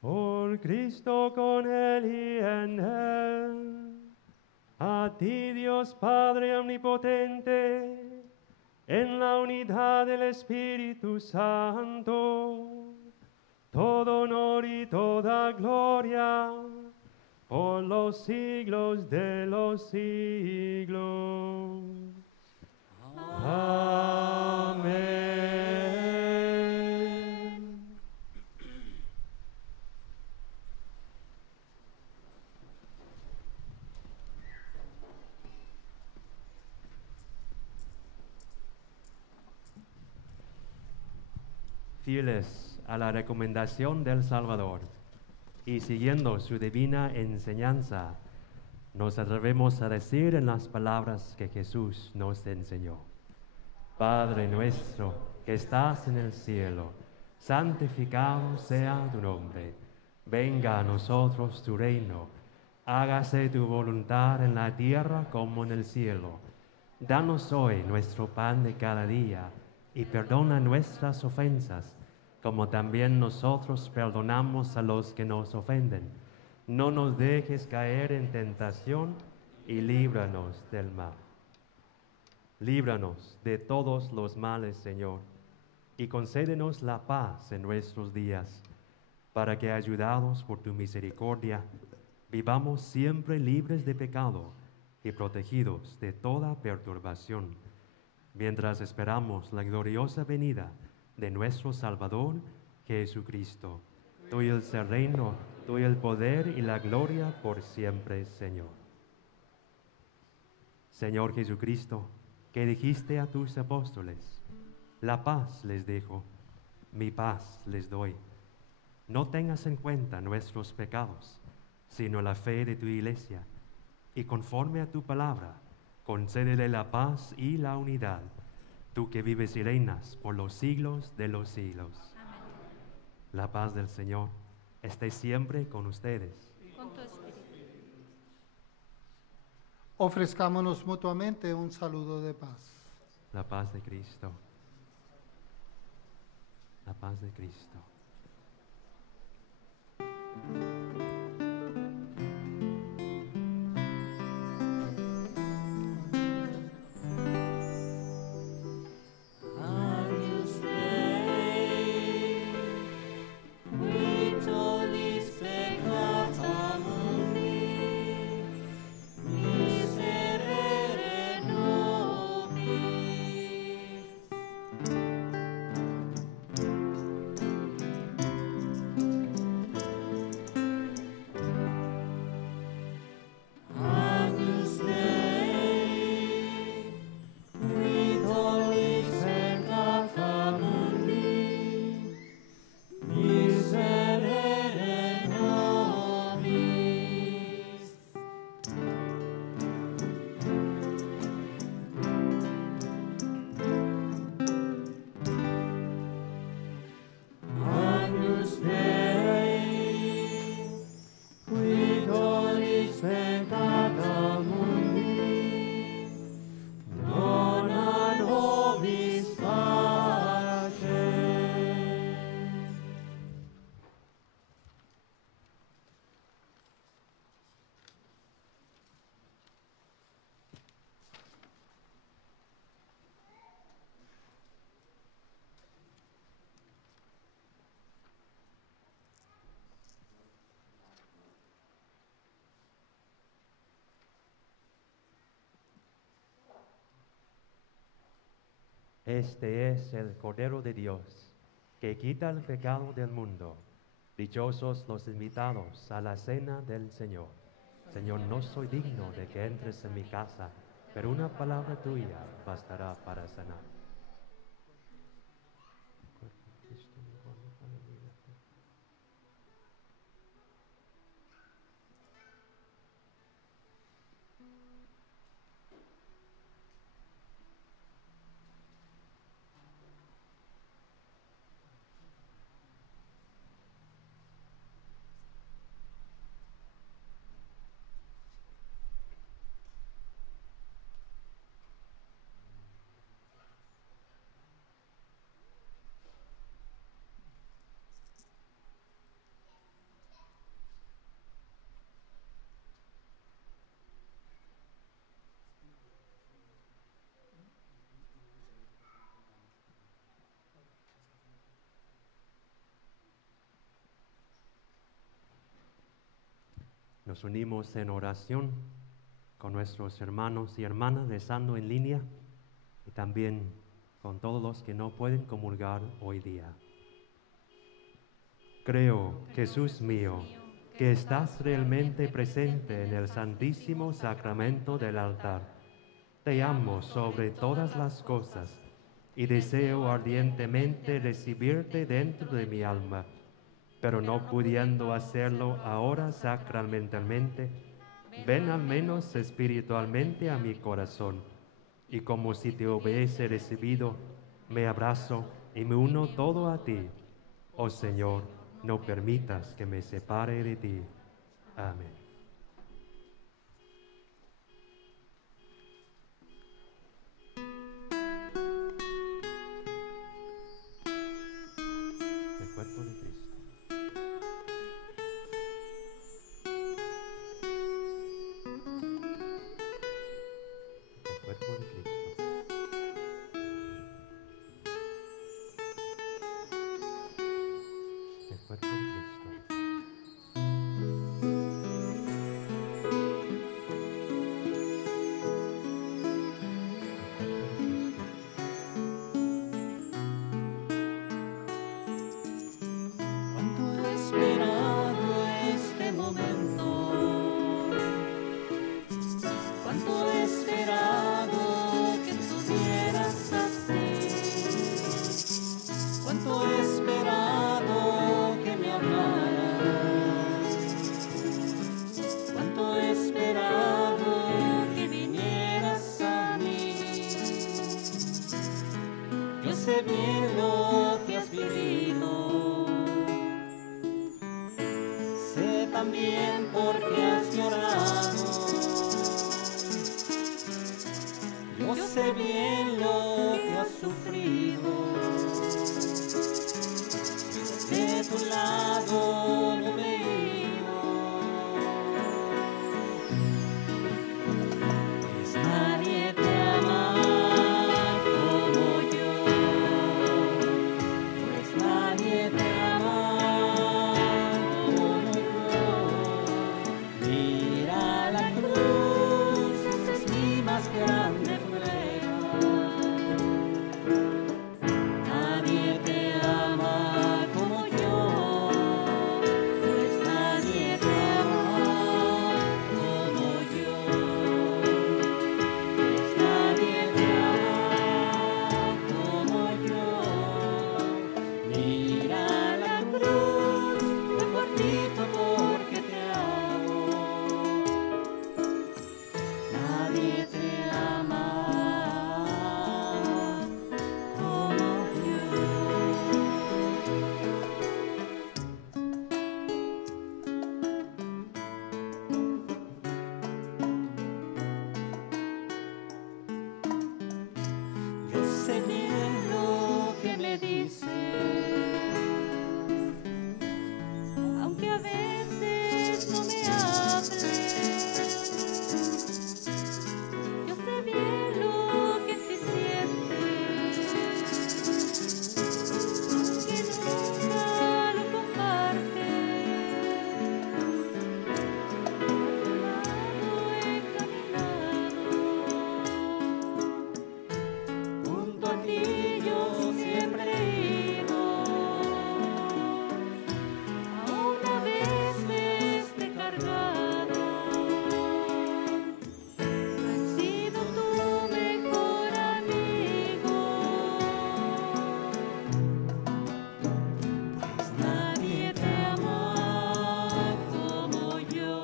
Por Cristo, con Él y en Él, a ti Dios Padre omnipotente, en la unidad del Espíritu Santo, todo honor y toda gloria, por los siglos de los siglos. Amén. Fieles a la recomendación del Salvador y siguiendo su divina enseñanza, nos atrevemos a decir en las palabras que Jesús nos enseñó: Padre nuestro que estás en el cielo, santificado sea tu nombre. Venga a nosotros tu reino. Hágase tu voluntad en la tierra como en el cielo. Danos hoy nuestro pan de cada día y perdona nuestras ofensas, como también nosotros perdonamos a los que nos ofenden. No nos dejes caer en tentación y líbranos del mal. Líbranos de todos los males, Señor, y concédenos la paz en nuestros días, para que, ayudados por tu misericordia, vivamos siempre libres de pecado y protegidos de toda perturbación, mientras esperamos la gloriosa venida de nuestro Salvador Jesucristo. Tuyo es el reino, tuyo el poder y la gloria por siempre, Señor. Señor Jesucristo, que dijiste a tus apóstoles, la paz les dejo, mi paz les doy. No tengas en cuenta nuestros pecados, sino la fe de tu iglesia, y conforme a tu palabra, concédele la paz y la unidad, tú que vives y reinas por los siglos de los siglos. Amén. La paz del Señor esté siempre con ustedes. Con tu espíritu. Ofrezcámonos mutuamente un saludo de paz. La paz de Cristo. La paz de Cristo. Agnus Dei, qui tollis peccata mundi, miserere nobis. Agnus Dei, qui tollis peccata mundi, miserere nobis. Agnus Dei, qui tollis peccata mundi, dona nobis pacem. Este es el Cordero de Dios, que quita el pecado del mundo. Dichosos los invitados a la cena del Señor. Señor, no soy digno de que entres en mi casa, pero una palabra tuya bastará para sanar. Nos unimos en oración con nuestros hermanos y hermanas rezando en línea y también con todos los que no pueden comulgar hoy día. Creo, Jesús mío, que estás realmente presente en el Santísimo Sacramento del altar. Te amo sobre todas las cosas y deseo ardientemente recibirte dentro de mi alma, pero no pudiendo hacerlo ahora sacramentalmente, ven al menos espiritualmente a mi corazón, y como si te hubiese recibido, me abrazo y me uno todo a ti. Oh Señor, no permitas que me separe de ti. Amén. El cuerpo de Cristo. El cuerpo de Cristo. El cuerpo de Cristo. cuánto he esperado que me hablaras, cuánto he esperado que vinieras a mí. Yo sé bien lo que has vivido, sé también por qué has llorado. Yo sé bien lo que has sufrido. De tu lado no me he ido. Pues nadie te ama como yo. Pues nadie te ama como yo. Mira la cruz, esa es mi más grande prueba. Nadie te ama como yo, pues nadie te ama como yo, pues nadie te ama como yo. Mira la cruz, fue por ti, fue porque te amo. Nadie te ama como yo. Yo sé bien lo que me dices, aunque a veces no me hables. Yo sé bien lo que te sientes, aunque nunca lo compartes. Por tu lado he caminado, junto a ti yo siempre he ido. Aún a veces te he cargado, has sido tu mejor amigo. Pues nadie te ama como yo,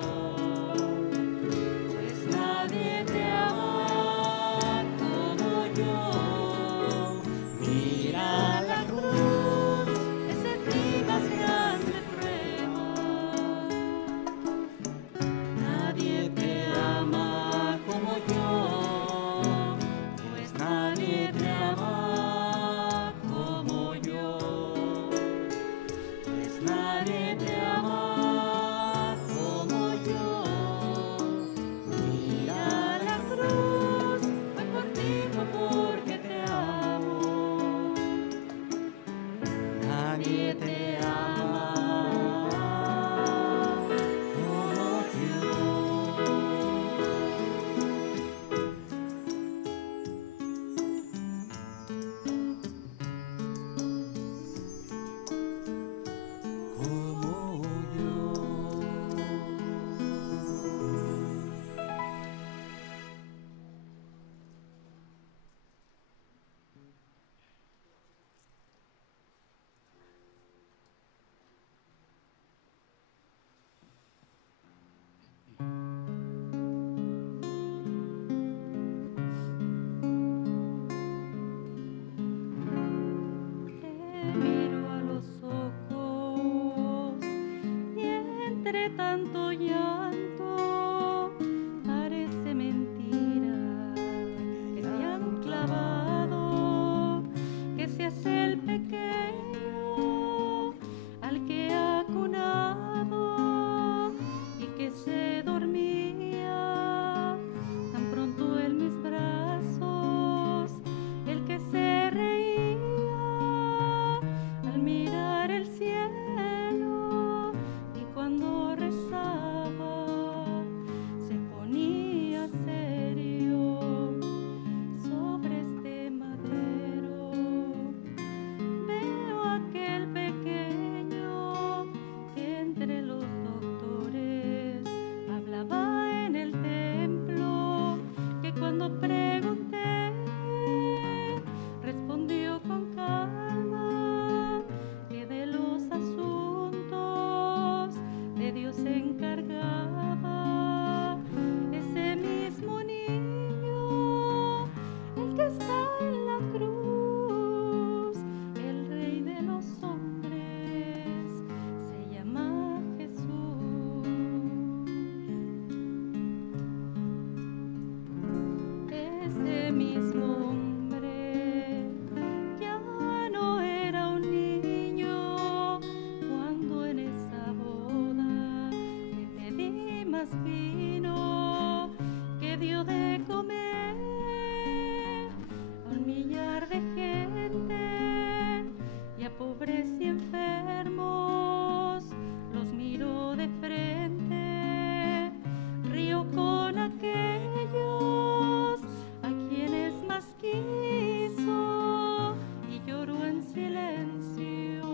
pues nadie te ama como yo. Mira la cruz, esa es mi más grande prueba. Nadie te ama como yo, pues nadie te ama como yo, pues nadie te ama como yo. Mira la cruz, fue por ti, fue porque te amo. Nadie te ama como yo. Como yo. Te miro a los ojos y entre tanto llanto parece mentira que te han clavado, que seas el pequeño al que ha cunado y que se dormía tan pronto en mis brazos, el que se reía al mirar el cielo y cuando rezaba silencio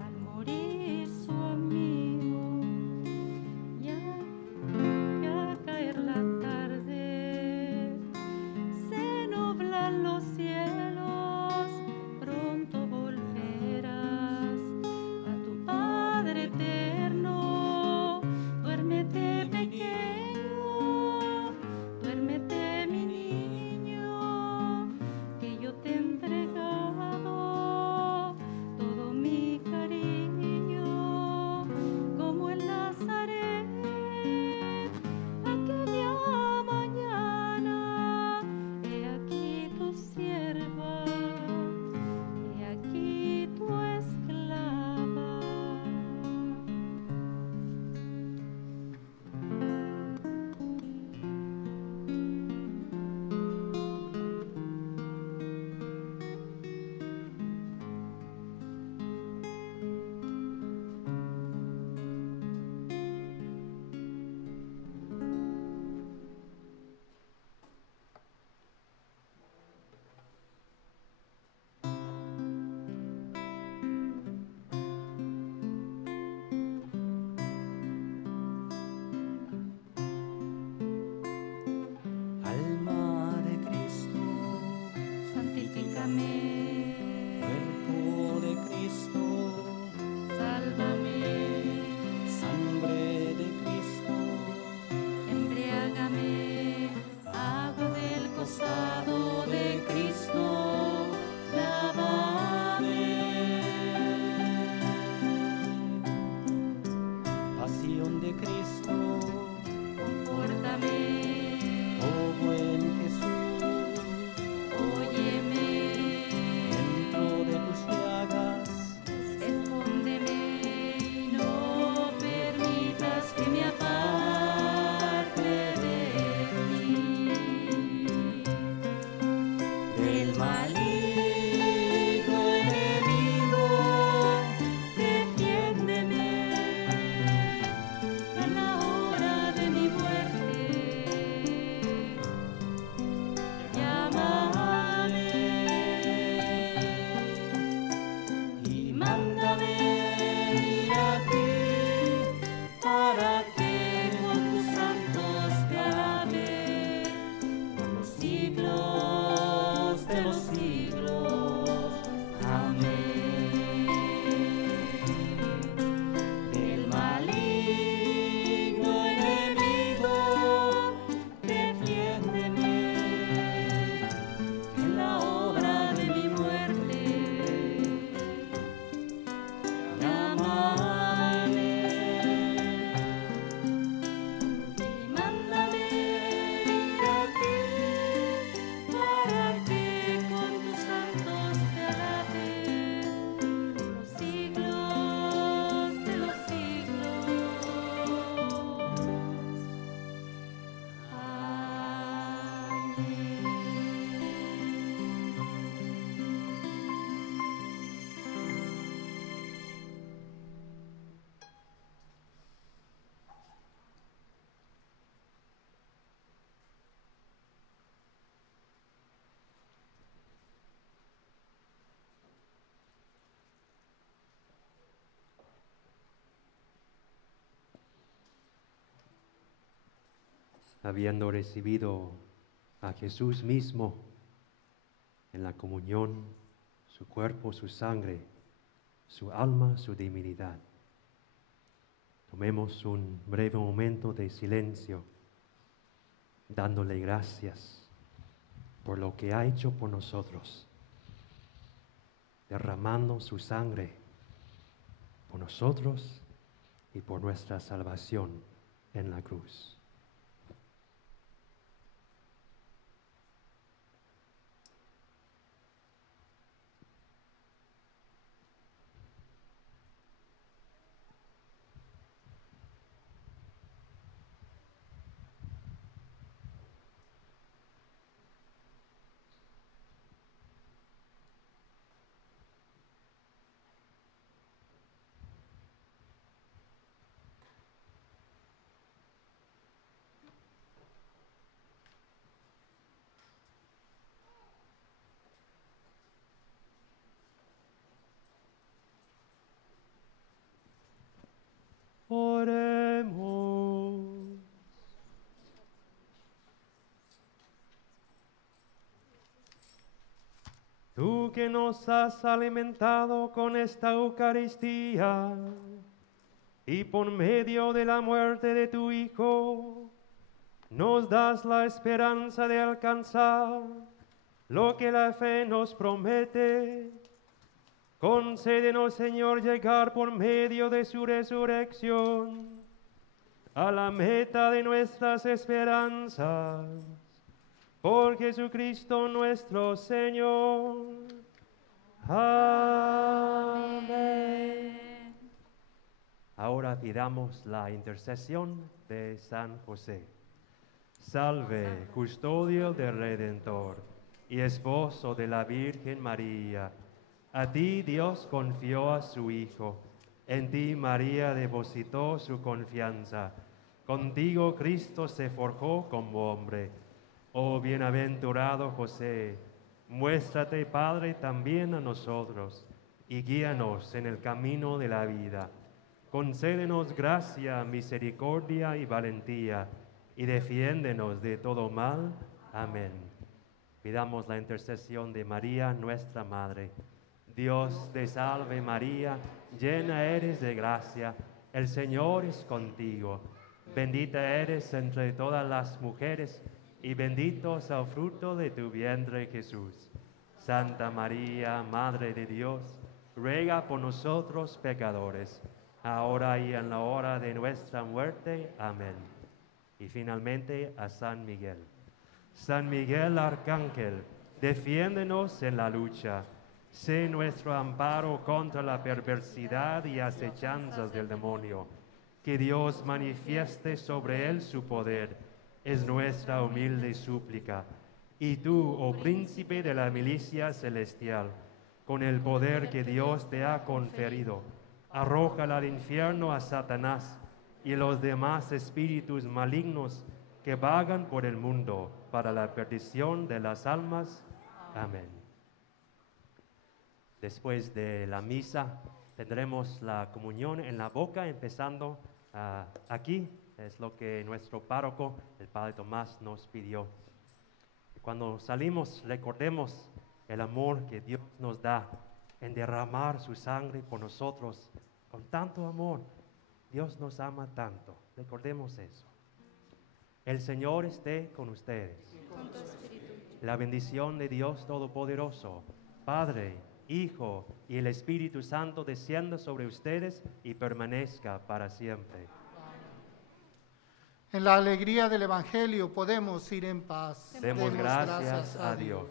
al morir su amigo. Ya que al caer la tarde se nublan los cielos, pronto volverás a tu Padre eterno. Duérmete pequeño, duérmete mi niño, que yo te he entregado todo mi cariño, como en Nazaret, aquella mañana. He aquí tu sierva, he aquí tu esclava. Alma de Cristo, Santifícame, cuerpo de Cristo, sálvame, sangre de Cristo, embriágame, agua del costado de Cristo, lávame. pasión de Cristo, Confórtame, oh buen Jesús, óyeme, dentro de tus llagas, escóndeme y no permitas que me aparte de ti. Del maligno enemigo, defiéndeme en la hora de mi muerte. Llámame y mándame ir a ti, para que con tus santos te alabe por los siglos de los siglos. Amén. Del maligno enemigo, defiéndeme en la hora de mi muerte. Llámame y mándame ir a ti, para que con tus santos te alabe por los siglos de los siglos. Amén. Habiendo recibido a Jesús mismo en la comunión, su cuerpo, su sangre, su alma, su divinidad. Tomemos un breve momento de silencio, dándole gracias por lo que ha hecho por nosotros, derramando su sangre por nosotros y por nuestra salvación en la cruz. Tú que nos has alimentado con esta Eucaristía y por medio de la muerte de tu Hijo, nos das la esperanza de alcanzar lo que la fe nos promete. Concédenos, Señor, llegar por medio de su resurrección a la meta de nuestras esperanzas. Por Jesucristo nuestro Señor. Amén. Ahora pidamos la intercesión de San José. Salve, custodio del Redentor y esposo de la Virgen María. A ti Dios confió a su Hijo. En ti María depositó su confianza. Contigo Cristo se forjó como hombre. Oh bienaventurado José, muéstrate Padre también a nosotros y guíanos en el camino de la vida. Concédenos gracia, misericordia y valentía y defiéndenos de todo mal. Amén. Pidamos la intercesión de María, nuestra Madre. Dios te salve María, llena eres de gracia, el Señor es contigo. Bendita eres entre todas las mujeres y bendito es el fruto de tu vientre, Jesús. Santa María, Madre de Dios, ruega por nosotros pecadores, ahora y en la hora de nuestra muerte. Amén. Y finalmente a San Miguel. San Miguel Arcángel, defiéndenos en la lucha. Sé nuestro amparo contra la perversidad y acechanzas del demonio. Que Dios manifieste sobre él su poder. Es nuestra humilde súplica. Y tú, oh príncipe de la milicia celestial, con el poder que Dios te ha conferido, arrójala al infierno a Satanás y los demás espíritus malignos que vagan por el mundo para la perdición de las almas. Amén. Después de la misa tendremos la comunión en la boca, empezando aquí. Es lo que nuestro párroco, el Padre Tomás, nos pidió. Cuando salimos, recordemos el amor que Dios nos da en derramar su sangre por nosotros. Con tanto amor, Dios nos ama tanto. Recordemos eso. El Señor esté con ustedes. Con tu espíritu. La bendición de Dios Todopoderoso, Padre, Hijo y el Espíritu Santo descienda sobre ustedes y permanezca para siempre. En la alegría del Evangelio podemos ir en paz. Demos gracias a Dios.